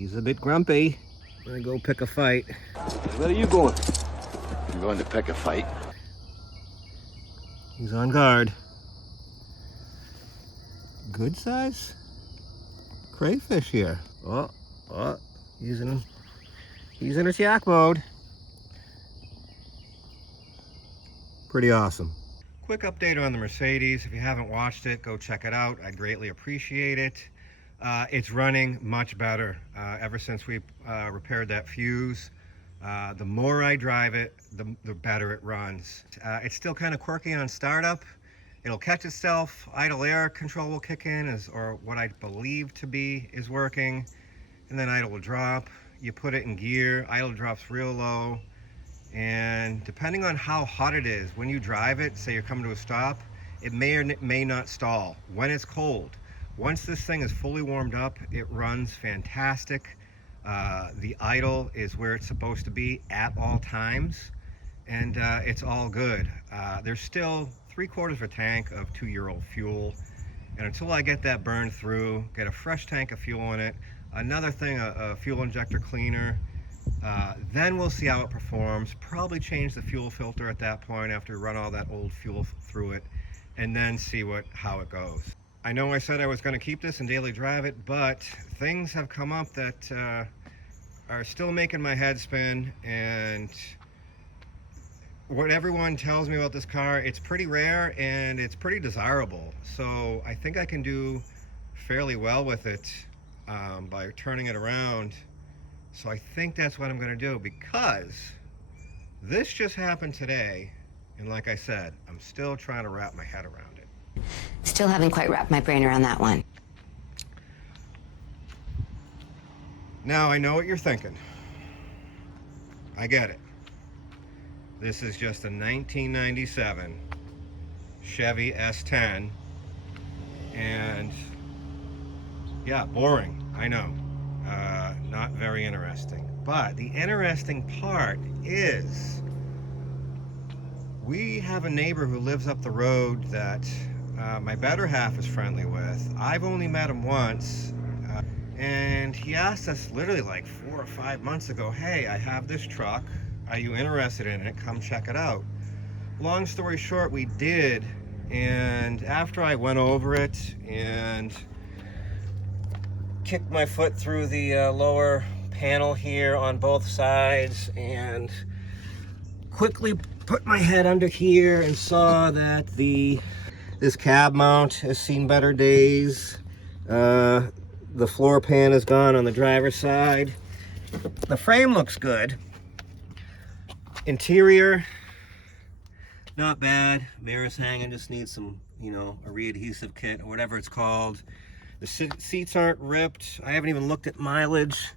He's a bit grumpy. I'm gonna go pick a fight. Where are you going? I'm going to pick a fight. He's on guard. Good size crayfish here. Oh, he's in attack mode. Pretty awesome. Quick update on the Mercedes. If you haven't watched it, go check it out. I greatly appreciate it. It's running much better ever since we repaired that fuse. The more I drive it, the better it runs. It's still kind of quirky on startup. It'll catch itself, idle air control will kick in, or what I believe to be is working, and then idle will drop. You put it in gear, idle drops real low, and depending on how hot it is, when you drive it, say you're coming to a stop, it may or may not stall when it's cold. Once this thing is fully warmed up, it runs fantastic. The idle is where it's supposed to be at all times, and it's all good. There's still 3/4 of a tank of 2-year-old fuel, and until I get that burned through, get a fresh tank of fuel in it, another thing, a fuel injector cleaner, then we'll see how it performs. Probably change the fuel filter at that point after we run all that old fuel through it, and then see how it goes. I know I said I was going to keep this and daily drive it, but things have come up that are still making my head spin, and what everyone tells me about this car, it's pretty rare and it's pretty desirable. So I think I can do fairly well with it by turning it around. So I think that's what I'm going to do, because this just happened today, and like I said, I'm still trying to wrap my head around it. Still haven't quite wrapped my brain around that one. Now I know what you're thinking. I get it. This is just a 1997 Chevy S-10, and yeah, boring, I know. Not very interesting. But the interesting part is we have a neighbor who lives up the road that my better half is friendly with. I've only met him once, and he asked us literally like 4 or 5 months ago, hey, I have this truck. Are you interested in it? Come check it out. Long story short, we did, and after I went over it and kicked my foot through the lower panel here on both sides and quickly put my head under here and saw that this cab mount has seen better days. The floor pan is gone on the driver's side. The frame looks good. Interior, not bad. Mirrors hanging, just needs some, a re-adhesive kit or whatever it's called. The seats aren't ripped. I haven't even looked at mileage.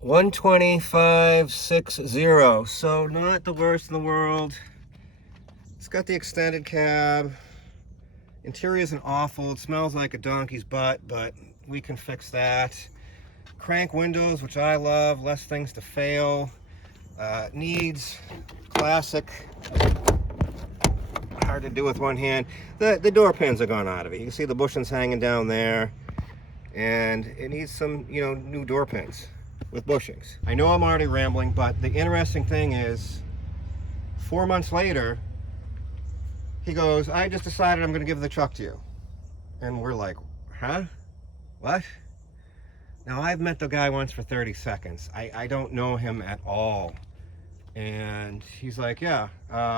125,600, so not the worst in the world. It's got the extended cab. Interior isn't awful. It smells like a donkey's butt, but we can fix that. Crank windows, which I love, less things to fail. Needs classic, hard to do with one hand. The door pins are gone out of it. You can see the bushings hanging down there, and it needs some, new door pins with bushings. I know I'm already rambling, but the interesting thing is 4 months later, he goes, I just decided I'm going to give the truck to you. And we're like, huh? What? Now, I've met the guy once for 30 seconds. I don't know him at all. And he's like, yeah,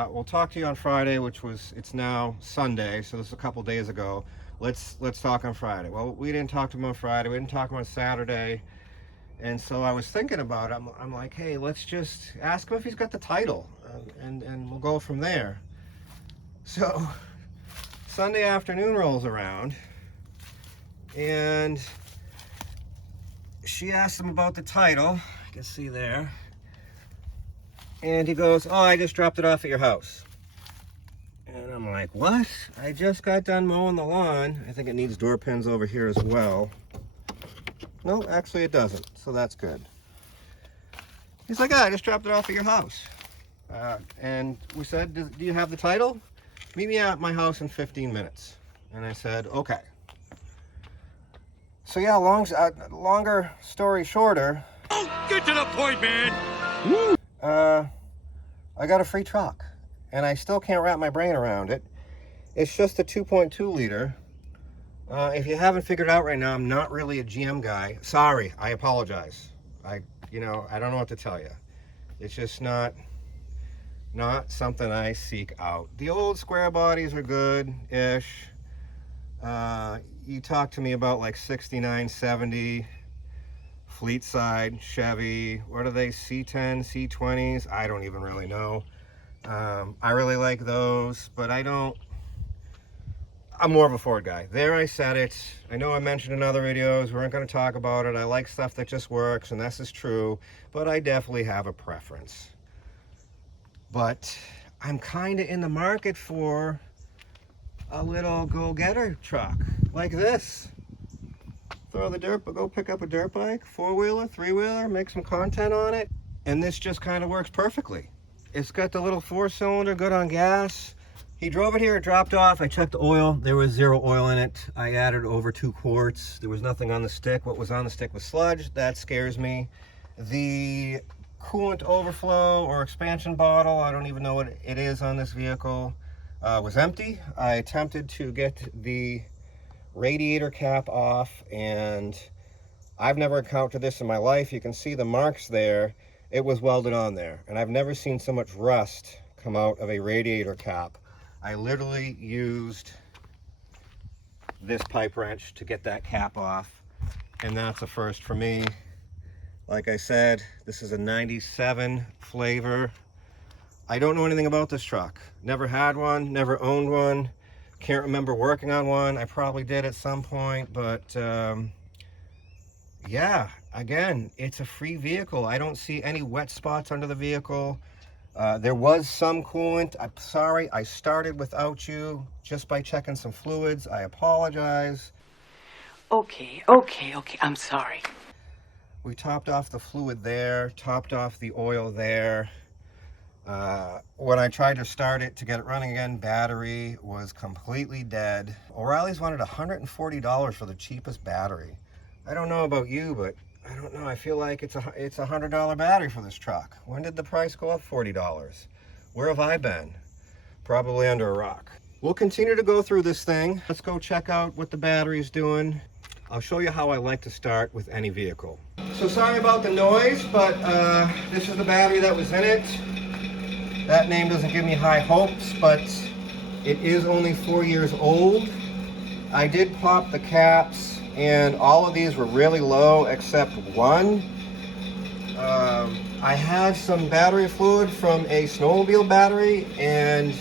we'll talk to you on Friday, it's now Sunday, so this is a couple days ago. Let's talk on Friday. Well, we didn't talk to him on Friday. We didn't talk to him on Saturday. And so I was thinking about it. I'm like, hey, let's just ask him if he's got the title, and we'll go from there. So Sunday afternoon rolls around, and she asked him about the title. You can see there. And he goes, oh, I just dropped it off at your house. And I'm like, what? I just got done mowing the lawn. I think it needs door pins over here as well. No, actually it doesn't, so that's good. He's like, oh, I just dropped it off at your house. And we said, do you have the title? Meet me at my house in 15 minutes. And I said, okay. So yeah, longer story shorter. Oh, get to the point, man. I got a free truck, and I still can't wrap my brain around it. It's just a 2.2 liter. If you haven't figured out right now, I'm not really a GM guy. Sorry, I apologize. I don't know what to tell you. It's just not something I seek out. The old square bodies are good-ish. You talk to me about like 69, 70, fleet side, Chevy, what are they, C10, C20s? I don't even really know. I really like those, but I'm more of a Ford guy. There, I said it. I know I mentioned in other videos, we aren't going to talk about it. I like stuff that just works, and this is true, but I definitely have a preference. But I'm kind of in the market for a little go-getter truck like this. Go pick up a dirt bike, four-wheeler, three-wheeler, make some content on it, and this just kind of works perfectly. It's got the little four-cylinder, good on gas. He drove it here, it dropped off. I checked the oil. There was 0 oil in it. I added over 2 quarts. There was nothing on the stick. What was on the stick was sludge. That scares me. The coolant overflow or expansion bottle, I don't even know what it is on this vehicle, was empty. I attempted to get the radiator cap off, and I've never encountered this in my life. You can see the marks there. It was welded on there, and I've never seen so much rust come out of a radiator cap. I literally used this pipe wrench to get that cap off, and that's a first for me. Like I said, this is a 97 flavor. I don't know anything about this truck. Never had one, never owned one. Can't remember working on one. I probably did at some point, but yeah, again, it's a free vehicle. I don't see any wet spots under the vehicle. There was some coolant. I'm sorry, I started without you just by checking some fluids. I apologize. Okay, I'm sorry. We topped off the fluid there, topped off the oil there. When I tried to start it to get it running again, battery was completely dead. O'Reilly's wanted $140 for the cheapest battery. I don't know about you, but I don't know. I feel like it's a $100 battery for this truck. When did the price go up $40? Where have I been? Probably under a rock. We'll continue to go through this thing. Let's go check out what the battery's doing. I'll show you how I like to start with any vehicle. So sorry about the noise, but this is the battery that was in it. That name doesn't give me high hopes, but it is only 4 years old. I did pop the caps, and all of these were really low except one. I have some battery fluid from a snowmobile battery, and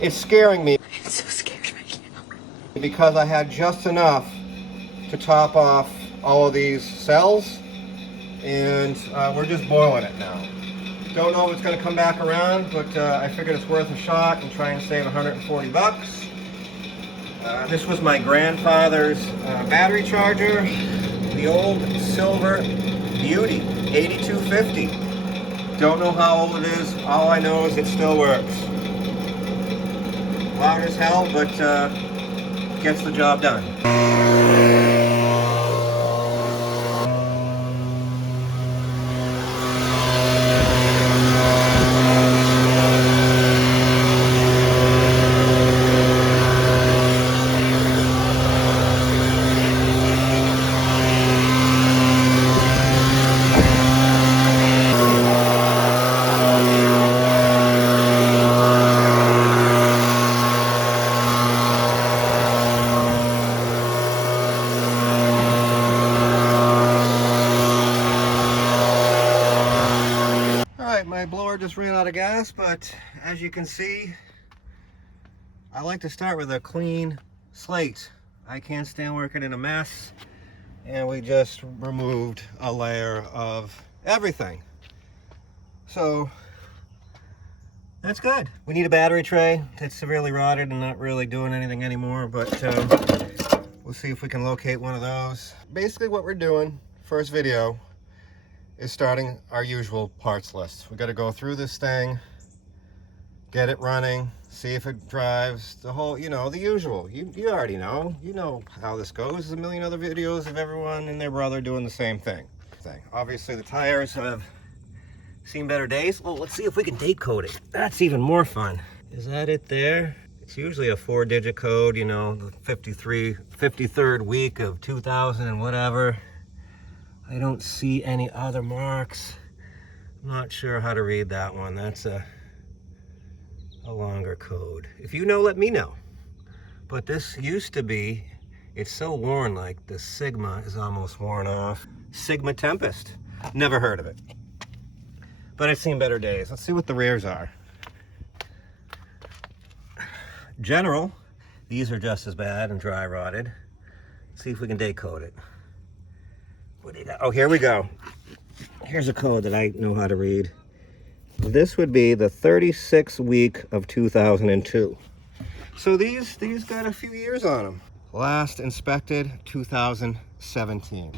it's scaring me. I'm so scared right now. Because I had just enough to top off all of these cells, and we're just boiling it now. Don't know if it's going to come back around, but I figured it's worth a shot and try and save 140 bucks. This was my grandfather's battery charger, the old silver Beauty 8250. Don't know how old it is. All I know is it still works. Loud as hell, but gets the job done. My blower just ran out of gas, but as you can see, I like to start with a clean slate. I can't stand working in a mess, and we just removed a layer of everything. So that's good. We need a battery tray. It's severely rotted and not really doing anything anymore, but we'll see if we can locate one of those. Basically what we're doing, first video, is starting our usual parts list. We got to go through this thing, get it running, see if it drives, the whole, you know, the usual. You already know. You know how this goes. There's a million other videos of everyone and their brother doing the same thing. Obviously, the tires have seen better days. Well, let's see if we can date code it. That's even more fun. Is that it there? It's usually a 4-digit code, you know, the 53rd week of 2000 and whatever. I don't see any other marks. I'm not sure how to read that one. That's a longer code. If you know, let me know. But this used to be, it's so worn, like the Sigma is almost worn off. Sigma Tempest. Never heard of it. But I've seen better days. Let's see what the rears are. General, these are just as bad and dry rotted. Let's see if we can date code it. What do you got? Oh, here we go. Here's a code that I know how to read. This would be the 36th week of 2002. So these got a few years on them. Last inspected 2017.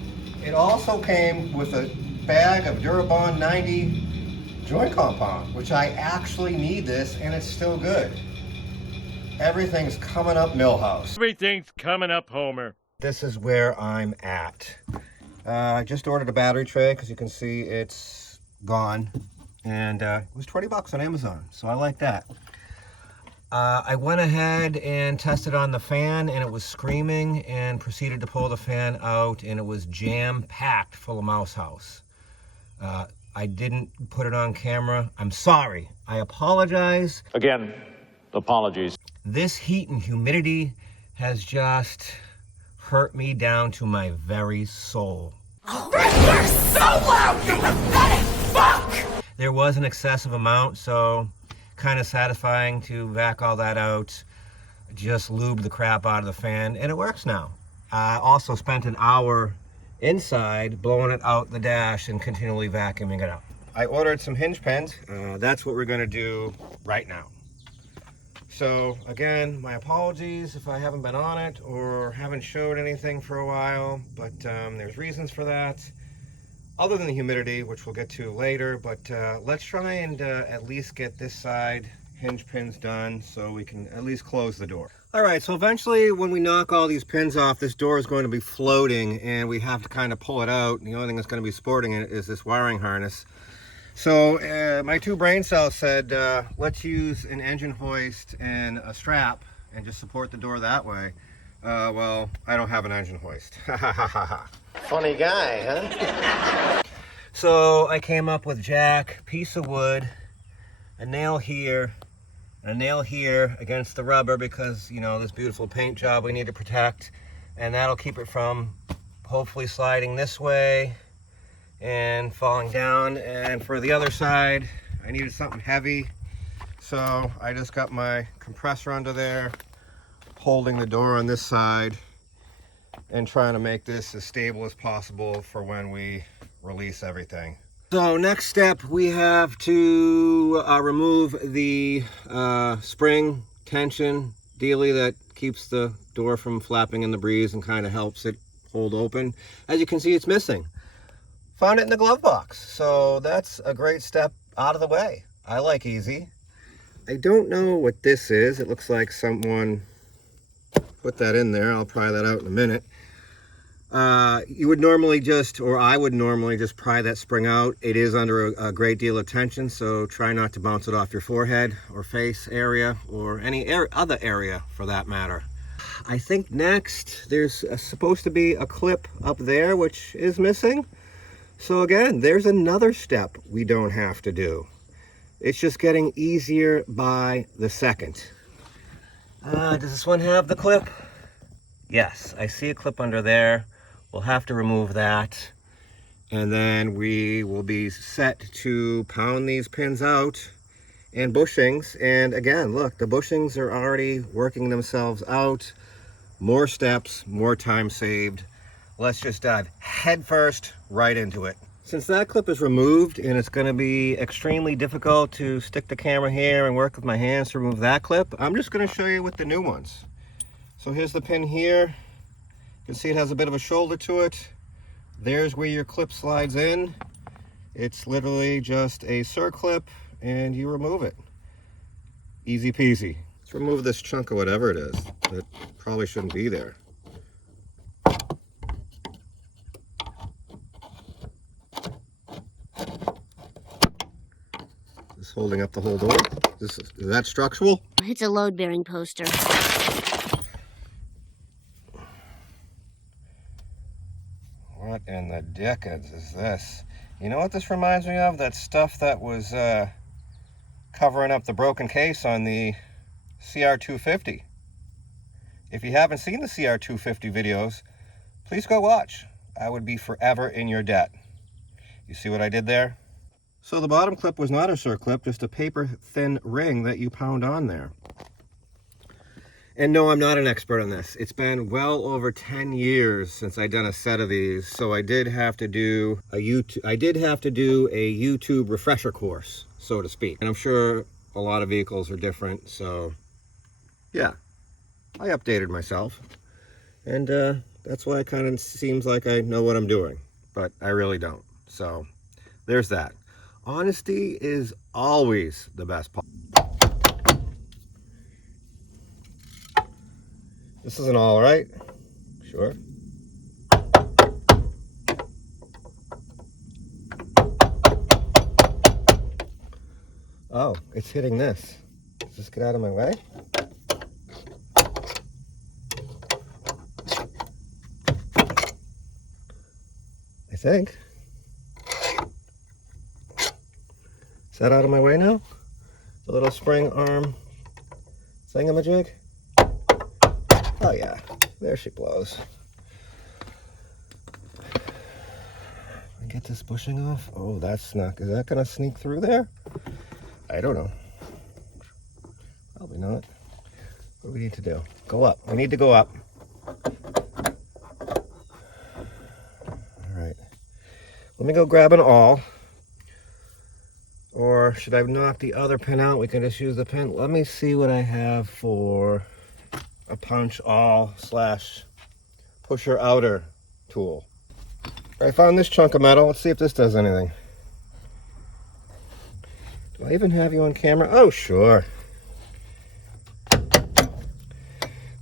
It also came with a bag of Durabond 90 joint compound, which I actually need this, and it's still good. Everything's coming up Millhouse. Everything's coming up Homer. This is where I'm at. I just ordered a battery tray because you can see it's gone. And it was 20 bucks on Amazon, so I like that. I went ahead and tested on the fan, and it was screaming, and proceeded to pull the fan out, and it was jam-packed full of mouse house. I didn't put it on camera. I'm sorry. I apologize. Again, apologies. This heat and humidity has just hurt me down to my very soul. You're so loud, you pathetic fuck! There was an excessive amount, so kind of satisfying to vac all that out, just lube the crap out of the fan, and it works now. I also spent an hour inside blowing it out the dash and continually vacuuming it out. I ordered some hinge pins. That's what we're going to do right now. So again, my apologies if I haven't been on it or haven't showed anything for a while, but there's reasons for that. Other than the humidity, which we'll get to later, but let's try and at least get this side hinge pins done so we can at least close the door. All right, so eventually when we knock all these pins off, this door is going to be floating and we have to kind of pull it out. The only thing that's going to be supporting it is this wiring harness. So my two brain cells said, let's use an engine hoist and a strap and just support the door that way. Well, I don't have an engine hoist. Funny guy, huh? So I came up with jack, piece of wood, a nail here, and a nail here against the rubber because, you know, this beautiful paint job we need to protect. And that'll keep it from hopefully sliding this way and falling down. And for the other side, I needed something heavy. So I just got my compressor under there, holding the door on this side and trying to make this as stable as possible for when we release everything. So next step, we have to remove the spring tension dealie that keeps the door from flapping in the breeze and kind of helps it hold open. As you can see, it's missing. Found it in the glove box. So that's a great step out of the way. I like easy. I don't know what this is. It looks like someone put that in there. I'll pry that out in a minute. You would normally just, or I would normally just pry that spring out. It is under a great deal of tension, so try not to bounce it off your forehead or face area or any other area for that matter. I think next there's supposed to be a clip up there which is missing. So again, there's another step we don't have to do. It's just getting easier by the second. Does this one have the clip? Yes, I see a clip under there. We'll have to remove that. And then we will be set to pound these pins out and bushings. And again, look, the bushings are already working themselves out. More steps, more time saved. Let's just dive head first right into it. Since that clip is removed and it's going to be extremely difficult to stick the camera here and work with my hands to remove that clip, I'm just going to show you with the new ones. So here's the pin here. You can see it has a bit of a shoulder to it. There's where your clip slides in. It's literally just a circlip and you remove it. Easy peasy. Let's remove this chunk of whatever it is that probably shouldn't be there. Just holding up the whole door. Is that structural? It's a load-bearing poster. What in the dickens is this? You know what this reminds me of? That stuff that was covering up the broken case on the CR250. If you haven't seen the CR250 videos, please go watch. I would be forever in your debt. You see what I did there? So the bottom clip was not a circlip, just a paper-thin ring that you pound on there. And no, I'm not an expert on this. It's been well over 10 years since I've done a set of these, so I did have to do a YouTube refresher course, so to speak. And I'm sure a lot of vehicles are different, so yeah, I updated myself. And that's why it kind of seems like I know what I'm doing, but I really don't. So there's that. Honesty is always the best part. This isn't all right. Sure. Oh, it's hitting this. Just get out of my way. I think. Is that out of my way now? The little spring arm thingamajig? Oh yeah, there she blows. Get this bushing off. Oh, that's not, is that gonna sneak through there? I don't know. Probably not. What do we need to do? Go up. We need to go up. All right. Let me go grab an awl. Or should I knock the other pin out? We can just use the pin. Let me see what I have for a punch awl slash pusher outer tool. I found this chunk of metal. Let's see if this does anything. Do I even have you on camera? Oh, sure.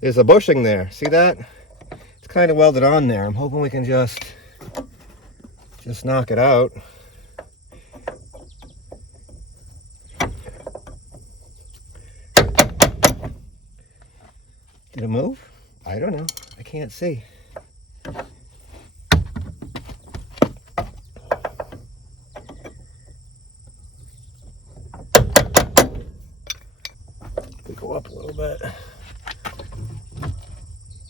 There's a bushing there. See that? It's kind of welded on there. I'm hoping we can just knock it out. Did it move? I don't know. I can't see. We go up a little bit.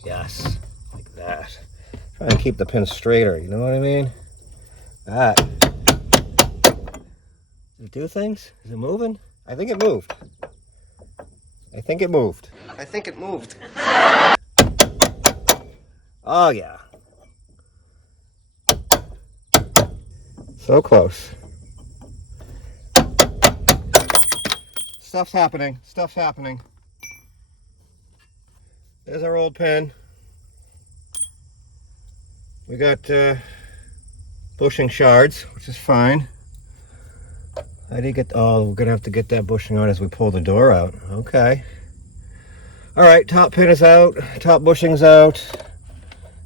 Yes, like that. Try and keep the pin straighter, you know what I mean? That. Does it do things? Is it moving? I think it moved. I think it moved. I think it moved. Oh yeah. So close. Stuff's happening. Stuff's happening. There's our old pen. We got bushing shards, which is fine. How do you get, oh, we're gonna have to get that bushing on as we pull the door out. Okay. All right, top pin is out, top bushing's out.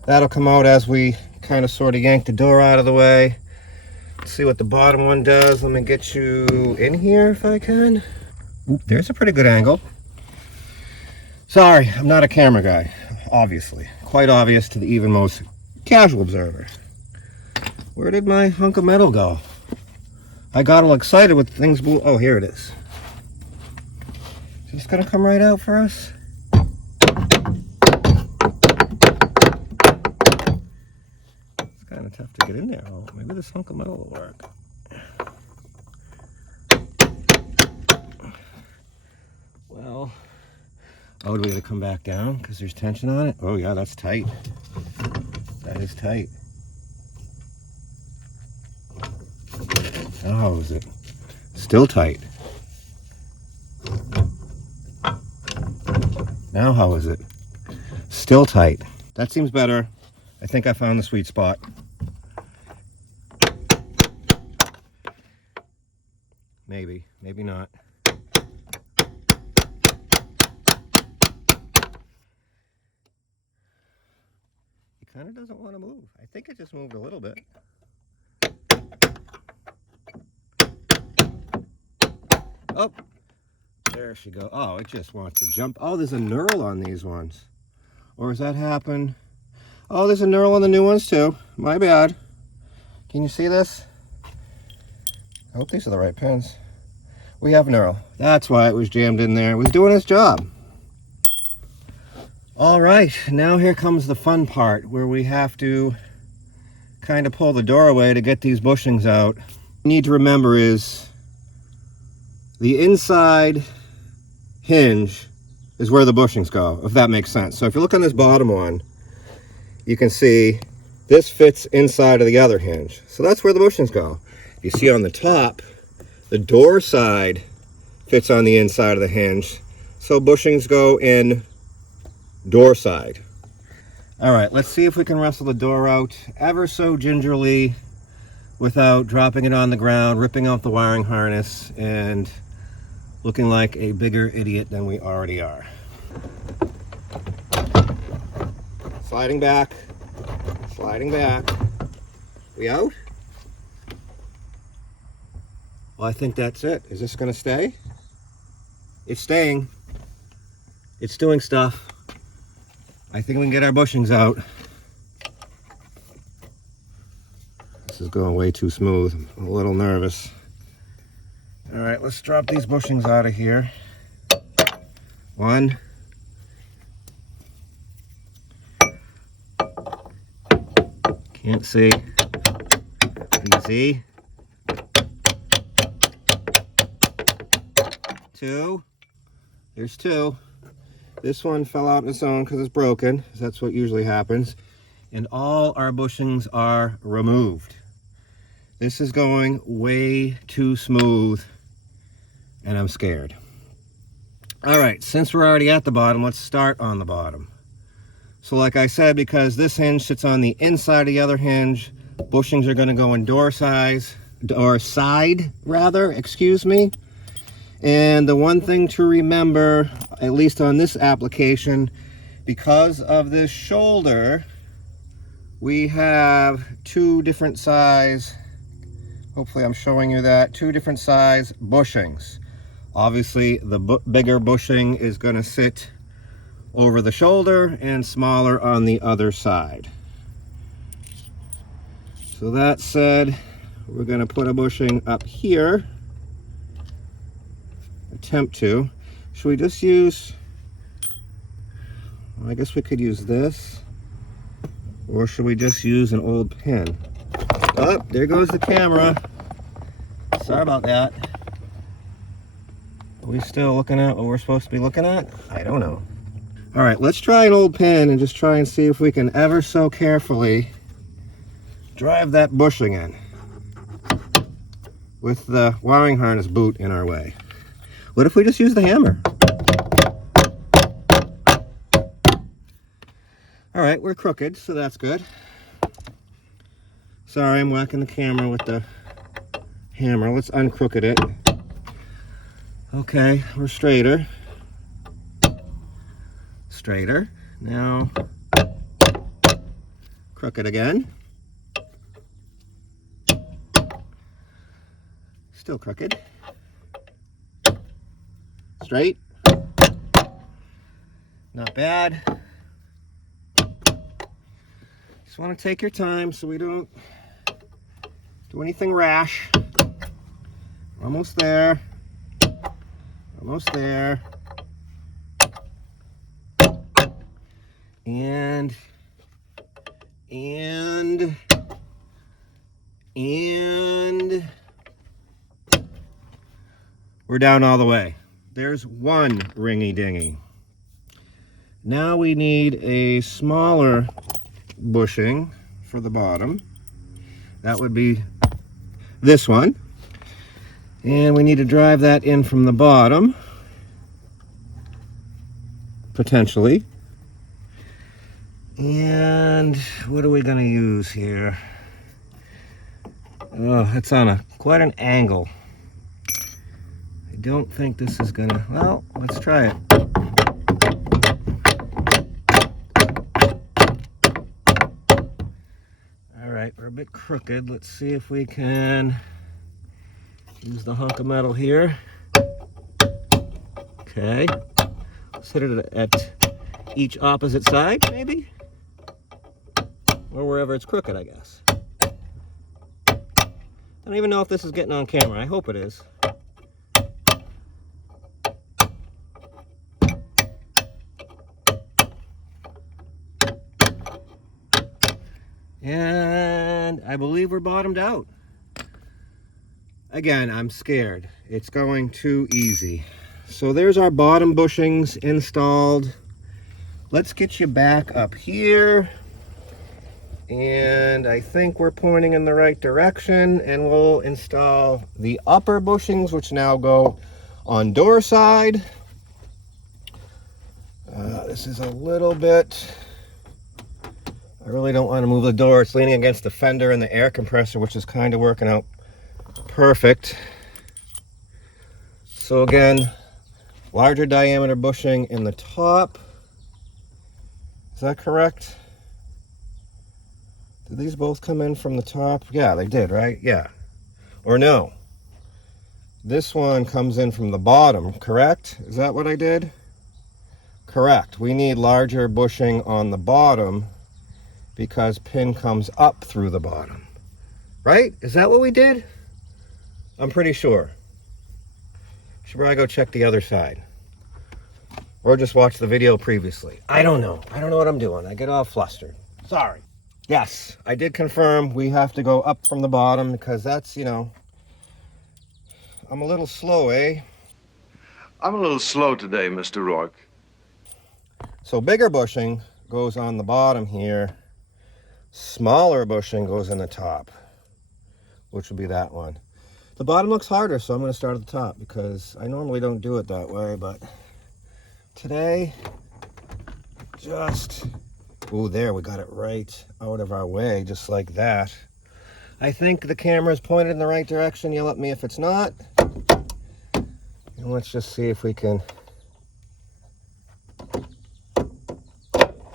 That'll come out as we kind of sort of yank the door out of the way. Let's see what the bottom one does. Let me get you in here if I can. Oop, there's a pretty good angle. Sorry, I'm not a camera guy, obviously. Quite obvious to the even most casual observer. Where did my hunk of metal go? I got all excited with things. Oh, here it is. Is this gonna come right out for us? It's kind of tough to get in there. Oh, maybe this hunk of metal will work. Well, oh, do we gotta come back down because there's tension on it? Oh yeah, that's tight. That is tight. Now how is it? Still tight. Now how is it? Still tight. That seems better. I think I found the sweet spot. Maybe, maybe not. kind of doesn't want to move. I think it just moved a little bit. Oh, there she goes. Oh, it just wants to jump. Oh, there's a knurl on these ones. Or has that happened? Oh, there's a knurl on the new ones too. My bad. Can you see this? I hope these are the right pins. We have knurl. That's why it was jammed in there. It was doing its job. All right, now here comes the fun part where we have to kind of pull the door away to get these bushings out. What you need to remember is the inside hinge is where the bushings go, if that makes sense. So if you look on this bottom one, you can see this fits inside of the other hinge. So that's where the bushings go. You see on the top, the door side fits on the inside of the hinge. So bushings go in door side. All right, let's see if we can wrestle the door out ever so gingerly without dropping it on the ground, ripping out the wiring harness, and looking like a bigger idiot than we already are. Sliding back, sliding back. We out? Well, I think that's it. Is this gonna stay? It's staying. It's doing stuff. I think we can get our bushings out. This is going way too smooth. I'm a little nervous. All right, let's drop these bushings out of here. One. Can't see. Easy. Two. There's two. This one fell out on its own because it's broken. That's what usually happens. And all our bushings are removed. This is going way too smooth, and I'm scared. All right, since we're already at the bottom, let's start on the bottom. So like I said, because this hinge sits on the inside of the other hinge, bushings are going to go in door side, excuse me. And the one thing to remember, at least on this application, because of this shoulder, we have two different size, hopefully I'm showing you that, two different size bushings. Obviously, the bigger bushing is going to sit over the shoulder and smaller on the other side. So that said, we're going to put a bushing up here. Attempt to. Should we just use, well, I guess we could use this, or should we just use an old pin? Oh, there goes the camera. Sorry about that. Are we still looking at what we're supposed to be looking at? I don't know. All right, let's try an old pin and just try and see if we can ever so carefully drive that bushing in with the wiring harness boot in our way. What if we just use the hammer? All right, we're crooked, so that's good. Sorry, I'm whacking the camera with the hammer. Let's uncrooked it. Okay, we're straighter. Straighter. Now, crooked again. Still crooked. Straight. Not bad. Just want to take your time so we don't do anything rash. Almost there. Almost there. And we're down all the way. There's one ringy dingy. Now we need a smaller bushing for the bottom. That would be this one. And we need to drive that in from the bottom, potentially. And what are we going to use here? Oh, it's on quite an angle. I don't think this is going to, well, let's try it. bit crooked. Let's see if we can use the hunk of metal here. Okay. Let's hit it at each opposite side, maybe? Or wherever it's crooked, I guess. I don't even know if this is getting on camera. I hope it is. And I believe we're bottomed out. Again, I'm scared. It's going too easy. So there's our bottom bushings installed. Let's get you back up here. And I think we're pointing in the right direction, and we'll install the upper bushings, which now go on door side. This is a little bit, I really don't want to move the door. It's leaning against the fender and the air compressor, which is kind of working out perfect. So again, larger diameter bushing in the top. Is that correct? Did these both come in from the top? Yeah, they did, right? Yeah. Or no? This one comes in from the bottom, correct? Is that what I did? Correct. We need larger bushing on the bottom because pin comes up through the bottom. Right? Is that what we did? I'm pretty sure. Should probably go check the other side. Or just watch the video previously. I don't know. I don't know what I'm doing. I get all flustered. Sorry. Yes, I did confirm we have to go up from the bottom because that's, you know, I'm a little slow, eh? I'm a little slow today, Mr. Rourke. So bigger bushing goes on the bottom here. Smaller bushing goes in the top, which will be that one. The bottom looks harder, so I'm going to start at the top because I normally don't do it that way, but today, just, ooh, there, we got it right out of our way, just like that. I think the camera's pointed in the right direction. Yell at me if it's not. And let's just see if we can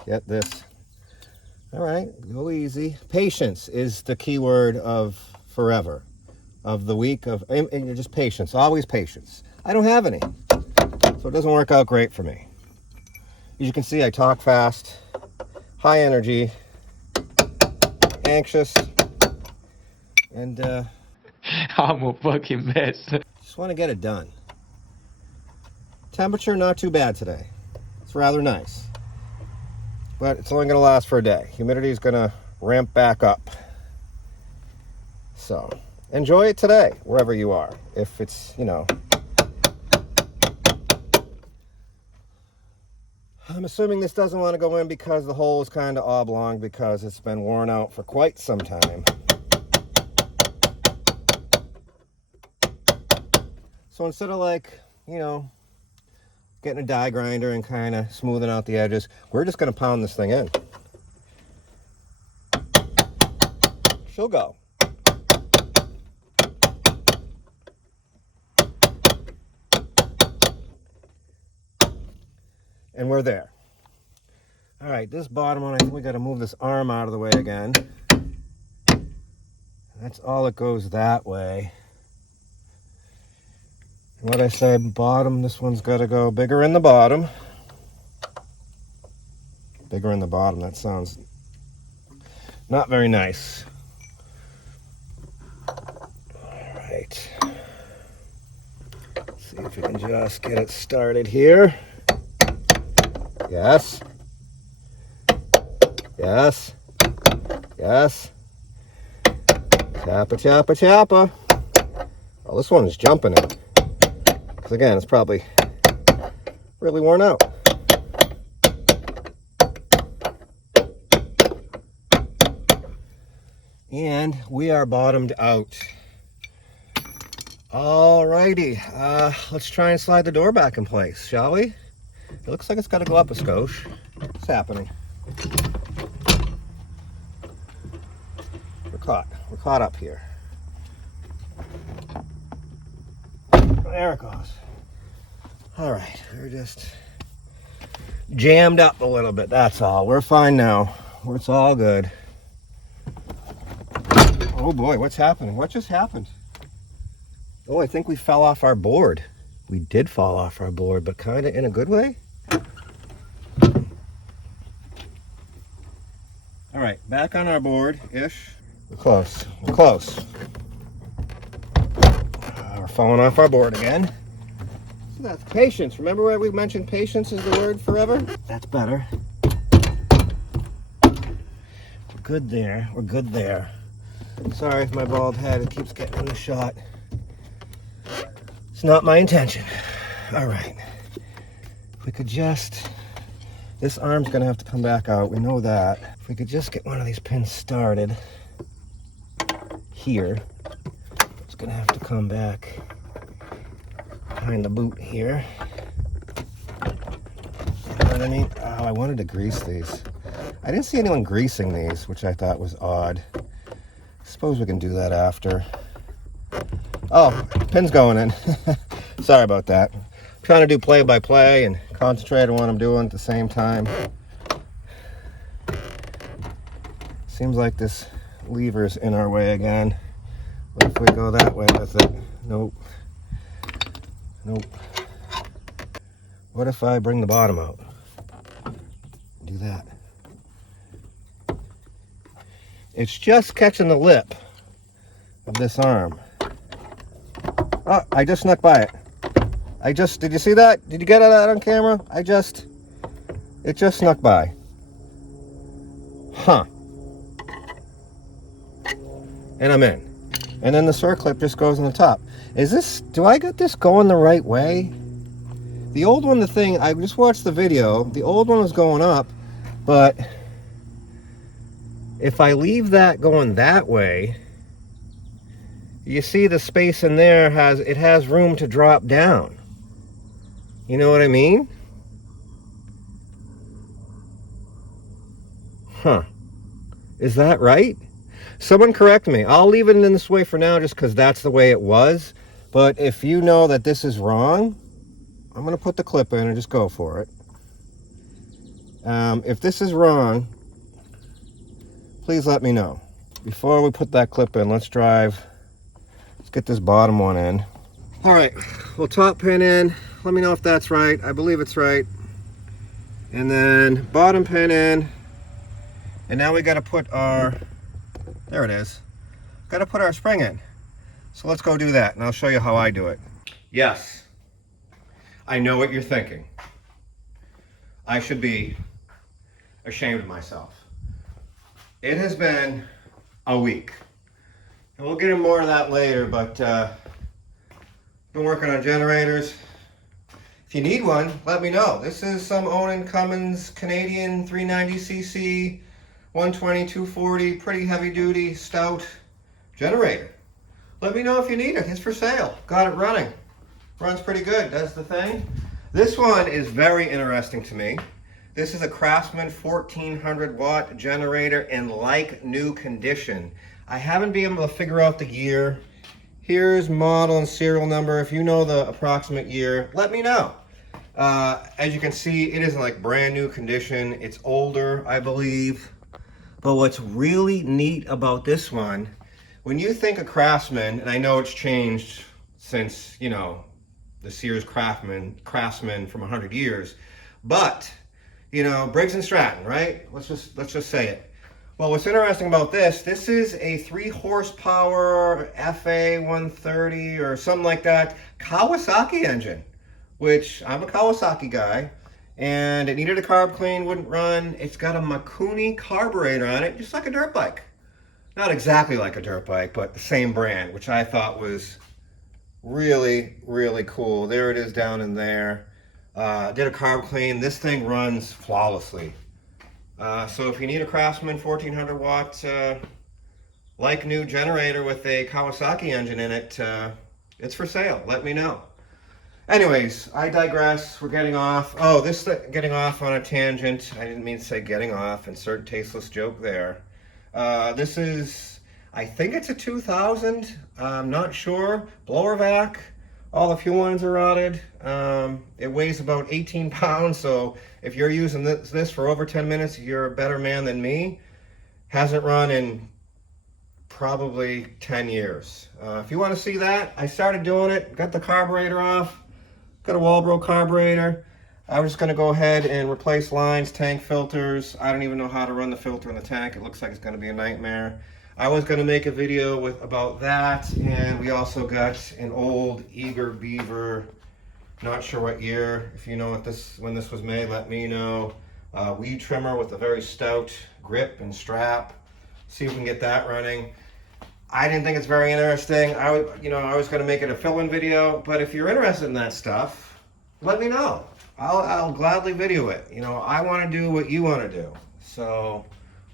get this. All right, go easy. Patience is the key word of forever, of the week, of, and just patience, always patience. I don't have any, so it doesn't work out great for me. As you can see, I talk fast, high energy, anxious, and I'm a fucking mess. just want to get it done. Temperature not too bad today. It's rather nice. But it's only going to last for a day. Humidity is going to ramp back up. So, enjoy it today, wherever you are. If it's, you know. I'm assuming this doesn't want to go in because the hole is kind of oblong because it's been worn out for quite some time. So instead of like, you know, getting a die grinder and kind of smoothing out the edges, we're just going to pound this thing in. She'll go. And we're there. All right, this bottom one, I think we got to move this arm out of the way again. That's all it goes that way. And what I said, bottom, this one's got to go bigger in the bottom. Bigger in the bottom, that sounds not very nice. All right. Let's see if we can just get it started here. Yes. Yes. Yes. Choppa, choppa, choppa. Oh, this one is jumping it. Because again, it's probably really worn out. And we are bottomed out. Alrighty, let's try and slide the door back in place, shall we? It looks like it's got to go up a skosh. What's happening? We're caught up here. There it goes. All right, we're just jammed up a little bit, that's all. We're fine now. It's all good. Oh boy, what's happening? What just happened? Oh, I think we fell off our board. We did fall off our board, but kind of in a good way. All right, back on our board-ish. We're close, we're close. We're falling off our board again. So that's patience. Remember where we mentioned patience is the word forever? That's better. We're good there, we're good there. Sorry if my bald head, it keeps getting in the shot. It's not my intention. All right. If we could just, this arm's gonna have to come back out, we know that. If we could just get one of these pins started here. It's gonna have to come back behind the boot here. You know what I mean? Oh, I wanted to grease these. I didn't see anyone greasing these, which I thought was odd. Suppose we can do that after. Oh, pin's going in. Sorry about that. I'm trying to do play-by-play and concentrate on what I'm doing at the same time. Seems like this lever's in our way again. What if we go that way with it? Nope. Nope. What if I bring the bottom out? Do that. It's just catching the lip of this arm. Oh, I just snuck by it. Did you see that? Did you get that on camera? It just snuck by. Huh. And I'm in. And then the circlip just goes on the top. Do I got this going the right way? The old one, I just watched the video. The old one was going up, but if I leave that going that way, you see the space in there has room to drop down. You know what I mean? Huh. Is that right? Someone correct me. I'll leave it in this way for now just because that's the way it was. But if you know that this is wrong, I'm going to put the clip in and just go for it. If this is wrong, please let me know. Before we put that clip in, let's get this bottom one in. All right, we'll top pin in. Let me know if that's right. I believe it's right. And then bottom pin in. And now we got to put there it is. Got to put our spring in. So let's go do that, and I'll show you how I do it. Yes, I know what you're thinking. I should be ashamed of myself. It has been a week. And we'll get into more of that later, but been working on generators. If you need one, let me know. This is some Onan Cummins Canadian 390cc 120, 240, pretty heavy duty, stout generator. Let me know if you need it. It's for sale. Got it running. Runs pretty good, does the thing. This one is very interesting to me. This is a Craftsman 1400 watt generator in like new condition. I haven't been able to figure out the year. Here's model and serial number. If you know the approximate year, let me know. As you can see, it isn't like brand new condition. It's older, I believe. But what's really neat about this one, when you think of Craftsman, and I know it's changed since, you know, the Sears Craftsman from 100 years, but, you know, Briggs and Stratton, right? Let's just say it. Well, what's interesting about this is a 3 horsepower FA 130 or something like that Kawasaki engine, which I'm a Kawasaki guy, and it needed a carb clean, wouldn't run. It's got a Mikuni carburetor on it, just like a dirt bike. Not exactly like a dirt bike, but the same brand, which I thought was really, really cool. There it is down in there. Did a carb clean. This thing runs flawlessly. So if you need a Craftsman 1400 watt like new generator with a Kawasaki engine in it, it's for sale. Let me know. Anyways, I digress. We're getting off. Oh, getting off on a tangent. I didn't mean to say getting off. Insert tasteless joke there. This is, I think it's a 2000. I'm not sure. Blower vac. All the fuel lines are rotted. It weighs about 18 pounds. So if you're using this for over 10 minutes, you're a better man than me. Hasn't run in probably 10 years. If you want to see that, I started doing it, got the carburetor off, got a Walbro carburetor. I was just going to go ahead and replace lines, tank filters. I don't even know how to run the filter in the tank. It looks like it's going to be a nightmare. I was going to make a video about that, and we also got an old Eager Beaver, not sure what year. If you know when this was made, let me know. Weed trimmer with a very stout grip and strap. See if we can get that running. I didn't think it's very interesting. I was going to make it a fill-in video, but if you're interested in that stuff, let me know. I'll gladly video it. You know, I want to do what you want to do. So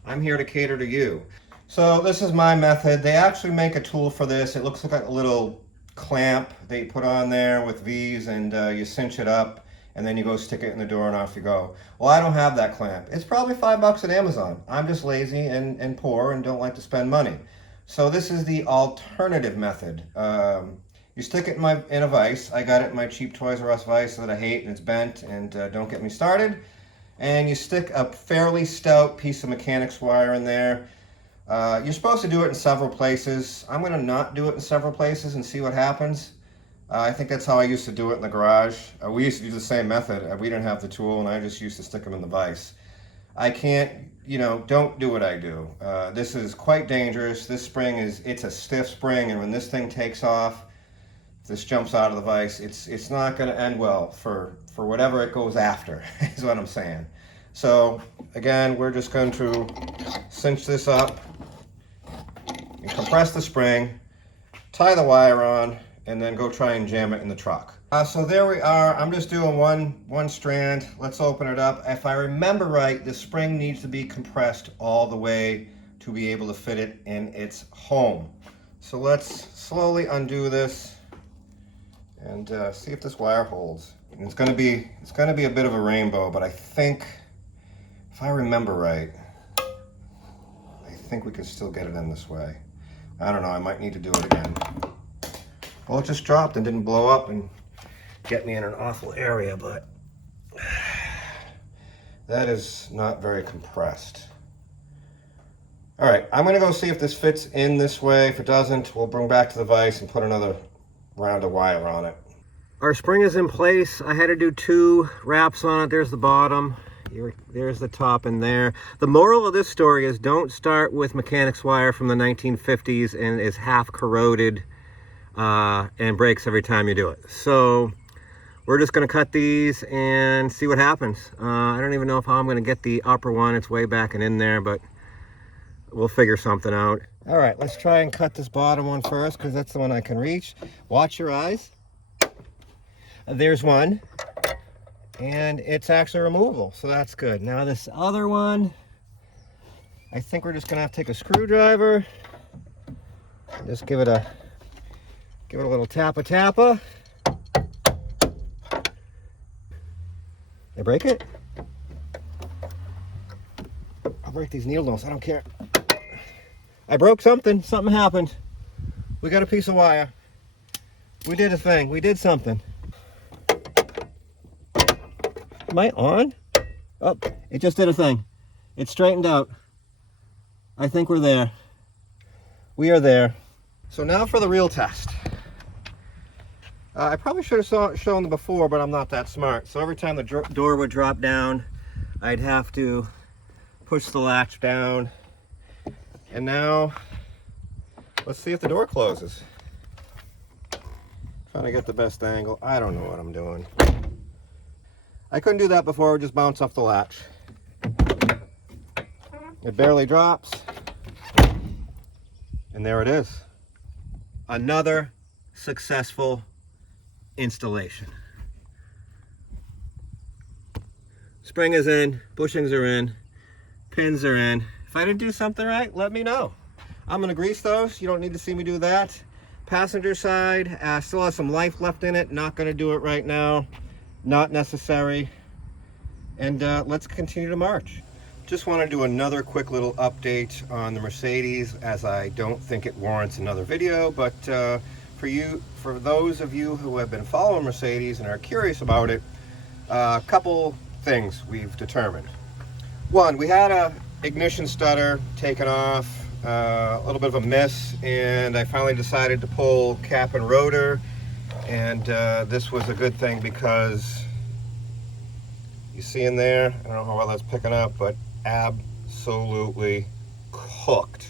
I'm here to cater to you. So this is my method. They actually make a tool for this. It looks like a little clamp that you put on there with V's, and you cinch it up, and then you go stick it in the door and off you go. Well, I don't have that clamp. It's probably $5 at Amazon. I'm just lazy and poor and don't like to spend money. So this is the alternative method. You stick it in a vise. I got it in my cheap Toys R Us vise that I hate, and it's bent, and don't get me started. And you stick a fairly stout piece of mechanics wire in there. You're supposed to do it in several places. I'm going to not do it in several places and see what happens. I think that's how I used to do it in the garage. We used to do the same method. We didn't have the tool, and I just used to stick them in the vise. I can't, don't do what I do. This is quite dangerous. This spring it's a stiff spring, and when this thing takes off, if this jumps out of the vise, it's not going to end well for whatever it goes after, is what I'm saying. So, again, we're just going to cinch this up and compress the spring, tie the wire on, and then go try and jam it in the truck. So there we are. I'm just doing one strand. Let's open it up. If I remember right, the spring needs to be compressed all the way to be able to fit it in its home. So let's slowly undo this and see if this wire holds. And it's going to be a bit of a rainbow, but I think, if I remember right, I think we can still get it in this way. I don't know, I might need to do it again. Well, it just dropped and didn't blow up and get me in an awful area, but that is not very compressed. All right, I'm gonna go see if this fits in this way. If it doesn't, we'll bring back to the vise and put another round of wire on it. Our spring is in place. I had to do 2 wraps on it. There's the bottom. There's the top in there. The moral of this story is don't start with mechanics wire from the 1950s and is half corroded and breaks every time you do it. So we're just going to cut these and see what happens. I don't even know how I'm going to get the upper one. It's way back and in there, but we'll figure something out. All right, let's try and cut this bottom one first because that's the one I can reach. Watch your eyes. There's one. And it's actually removable, so that's good. Now this other one, I think we're just gonna have to take a screwdriver and just give it a little tappa. They break it? I'll break these needle nose, I don't care. I broke something happened. We got a piece of wire. We did a thing, we did something. Am I on? Oh, it just did a thing. It straightened out. I think we're there. We are there. So now for the real test. I probably should have shown them before, but I'm not that smart. So every time the door would drop down, I'd have to push the latch down. And now, let's see if the door closes. Trying to get the best angle. I don't know what I'm doing. I couldn't do that before, it would just bounce off the latch. It barely drops. And there it is. Another successful installation. Spring is in, bushings are in, pins are in. If I didn't do something right, let me know. I'm gonna grease those, you don't need to see me do that. Passenger side, still has some life left in it, not gonna do it right now. Not necessary. And let's continue to march. Just want to do another quick little update on the Mercedes, as I don't think it warrants another video, but for those of you who have been following Mercedes and are curious about it, a couple things we've determined. One, we had a ignition stutter taken off a little bit of a miss, and I finally decided to pull cap and rotor, and this was a good thing because you see in there, I don't know how well that's picking up, but absolutely cooked.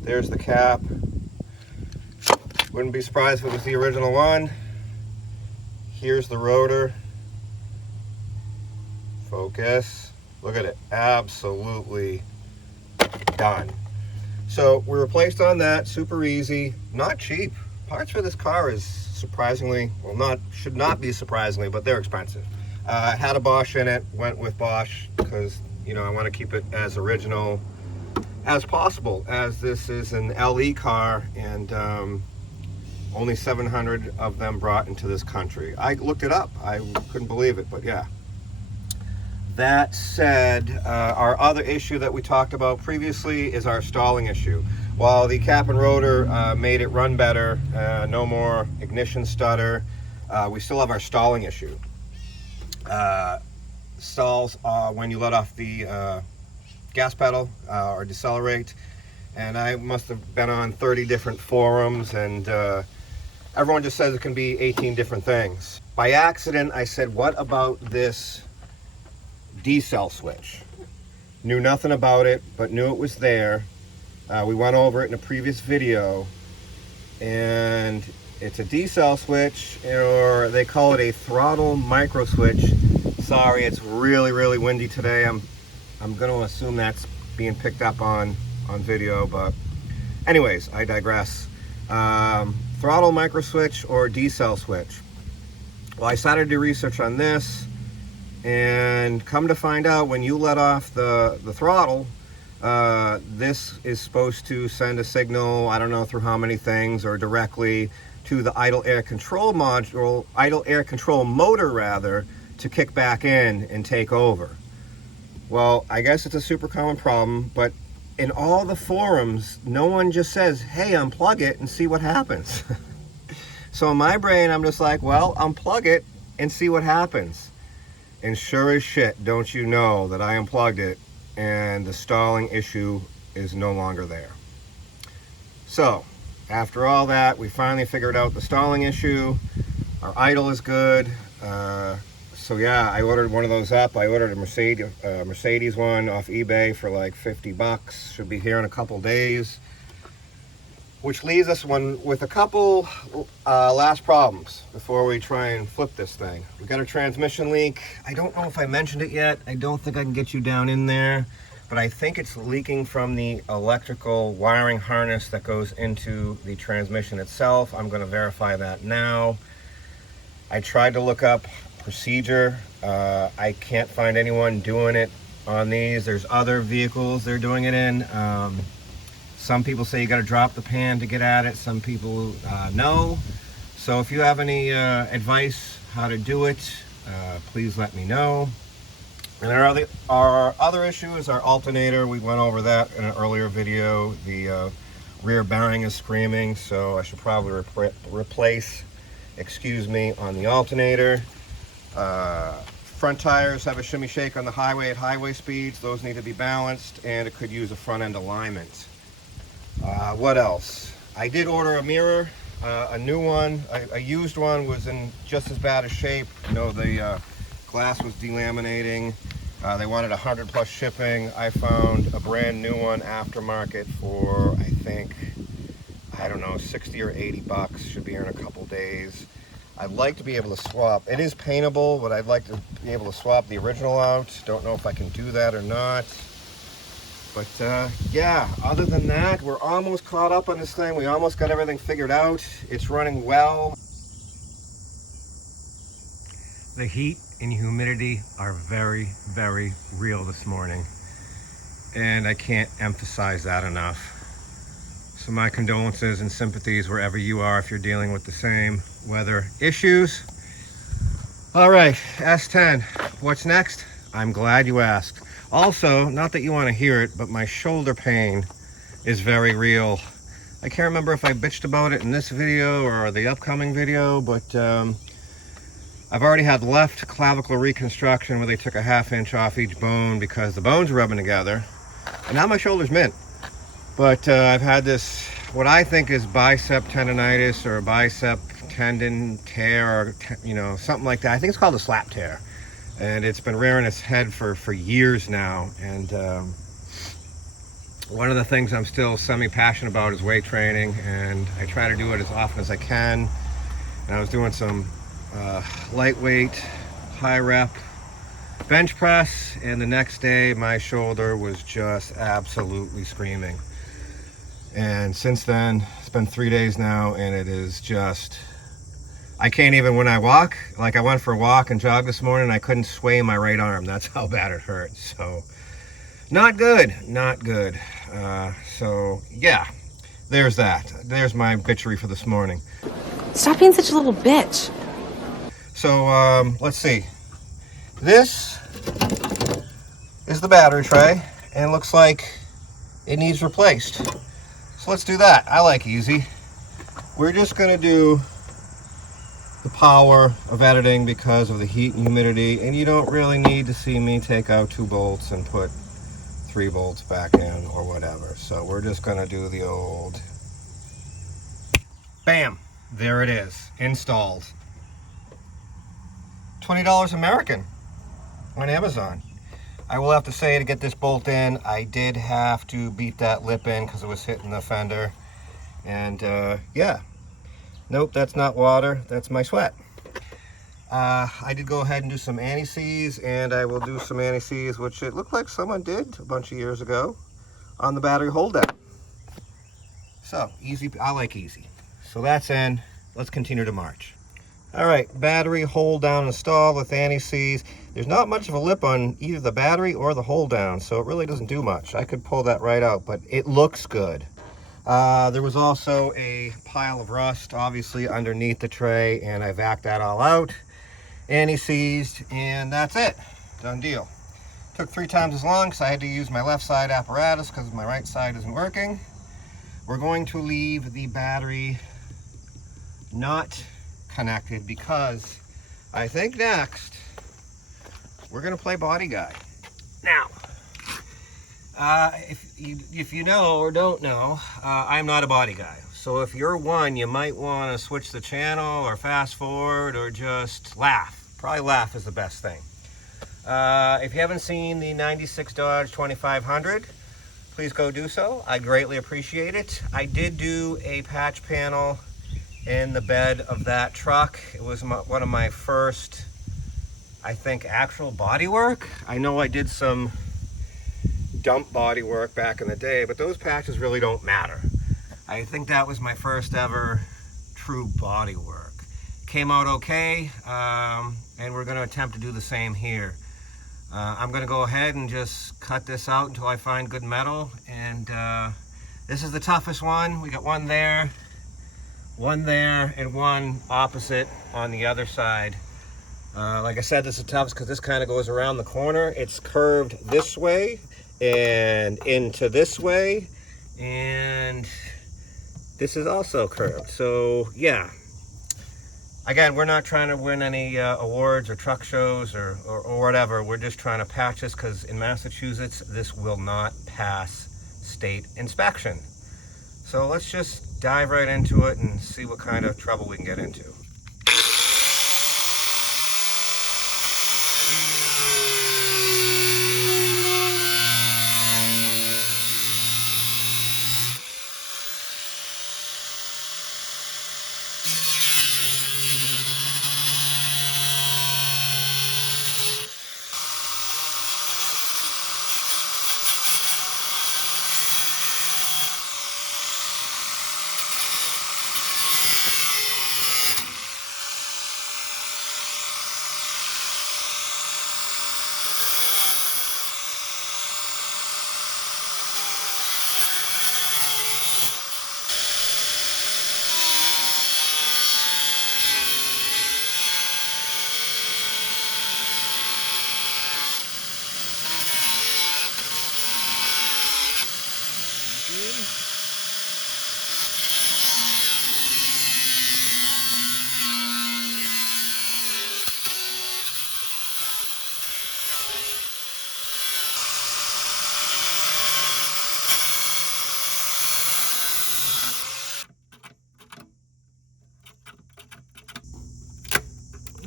There's the cap. Wouldn't be surprised if it was the original one. Here's the rotor. Focus. Look at it. Absolutely done. So we replaced on that. Super easy. Not cheap. Parts for this car is surprisingly, well, should not be surprisingly, but they're expensive. Had a Bosch in it. Went with Bosch because, you know, I want to keep it as original as possible, as this is an LE car, and only 700 of them brought into this country. I looked it up. I couldn't believe it, but yeah. That said, our other issue that we talked about previously is our stalling issue. While the cap and rotor made it run better, no more ignition stutter, we still have our stalling issue. Stalls when you let off the gas pedal or decelerate, and I must have been on 30 different forums, and everyone just says it can be 18 different things. By accident, I said, what about this decel switch? Knew nothing about it, but knew it was there. We went over it in a previous video, and it's a decel switch, or they call it a throttle micro switch. Sorry, it's really, really windy today. I'm going to assume that's being picked up on video, but anyways, I digress. Throttle micro switch or decel switch. Well, I started to do research on this, and come to find out, when you let off the throttle, this is supposed to send a signal, I don't know through how many things, or directly to the idle air control module, idle air control motor rather, to kick back in and take over. Well, I guess it's a super common problem, but in all the forums, no one just says, hey, unplug it and see what happens. So in my brain, I'm just like, well, unplug it and see what happens. And sure as shit, don't you know that I unplugged it and the stalling issue is no longer there. So after all that, we finally figured out the stalling issue. Our idle is good. So yeah, I ordered one of those up. I ordered a Mercedes one off eBay for like 50 bucks. Should be here in a couple days. Which leaves us with a couple last problems before we try and flip this thing. We got a transmission leak. I don't know if I mentioned it yet. I don't think I can get you down in there, but I think it's leaking from the electrical wiring harness that goes into the transmission itself. I'm going to verify that now. I tried to look up procedure. I can't find anyone doing it on these. There's other vehicles they're doing it in. Some people say you got to drop the pan to get at it. Some people no. So if you have any advice how to do it, please let me know. And our other issue is our alternator. We went over that in an earlier video. The rear bearing is screaming, so I should probably replace, excuse me, on the alternator. Front tires have a shimmy shake on the highway at highway speeds. Those need to be balanced, and it could use a front end alignment. What else? I did order a mirror, a new one. A used one was in just as bad a shape. You know, the glass was delaminating. They wanted 100 plus shipping. I found a brand new one aftermarket for, I think, I don't know, 60 or 80 bucks. Should be here in a couple days. I'd like to be able to swap. It is paintable, but I'd like to be able to swap the original out. Don't know if I can do that or not. But yeah, other than that, we're almost caught up on this thing. We almost got everything figured out. It's running well. The heat and humidity are very, very real this morning, and I can't emphasize that enough. So my condolences and sympathies wherever you are if you're dealing with the same weather issues. All right, S10, what's next? I'm glad you asked. Also, not that you want to hear it, but my shoulder pain is very real. I can't remember if I bitched about it in this video or the upcoming video, but I've already had left clavicle reconstruction where they took a 1/2 inch off each bone because the bones were rubbing together, and now my shoulder's mint. But I've had this, what I think is bicep tendonitis or a bicep tendon tear, or something like that. I think it's called a slap tear, and it's been rearing its head for years now. And one of the things I'm still semi-passionate about is weight training, and I try to do it as often as I can. And I was doing some lightweight, high rep bench press, and the next day my shoulder was just absolutely screaming. And since then, it's been 3 days now, and it is just, I can't even, when I walk, like I went for a walk and jog this morning, I couldn't sway my right arm. That's how bad it hurt. So not good, not good. So yeah, there's that. There's my bitchery for this morning. Stop being such a little bitch. So let's see. This is the battery tray, and it looks like it needs replaced. So let's do that. I like easy. We're just gonna do the power of editing because of the heat and humidity, and you don't really need to see me take out 2 bolts and put 3 bolts back in or whatever. So we're just gonna do the old bam. There it is, installed. $20 American on Amazon. I will have to say, to get this bolt in, I did have to beat that lip in because it was hitting the fender. And yeah, nope, that's not water, that's my sweat. I did go ahead and do some anti-seize, and I will do some anti-seize, which it looked like someone did a bunch of years ago, on the battery hold down. So easy, I like easy. So that's in. Let's continue to march. All right, battery hold down installed with anti-seize. There's not much of a lip on either the battery or the hold down, so it really doesn't do much. I could pull that right out, but it looks good. There was also a pile of rust, obviously, underneath the tray, and I vacuumed that all out, anti-seized, and that's it. Done deal. Took 3 times as long because I had to use my left side apparatus because my right side isn't working. We're going to leave the battery not connected because I think next we're gonna play body guy. Now, if you know or don't know, I'm not a body guy. So if you're one, you might want to switch the channel or fast forward or just laugh. Probably laugh is the best thing. If you haven't seen the 96 Dodge 2500, please go do so. I greatly appreciate it. I did do a patch panel in the bed of that truck. It was one of my first, I think, actual body work. I know I did some dump body work back in the day, but those patches really don't matter. I think that was my first ever true body work. Came out okay, and we're going to attempt to do the same here. I'm going to go ahead and just cut this out until I find good metal, and this is the toughest one. We got one there, and one opposite on the other side. Like I said, this is tough because this kind of goes around the corner. It's curved this way and into this way, and this is also curved. So yeah, again, we're not trying to win any awards or truck shows or whatever. We're just trying to patch this because in Massachusetts this will not pass state inspection. So let's just dive right into it and see what kind of trouble we can get into.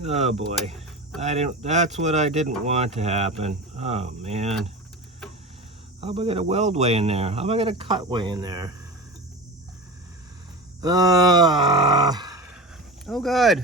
Oh boy. That's what I didn't want to happen. Oh man. How am I gonna weld way in there? How am I gonna cut way in there? Oh good.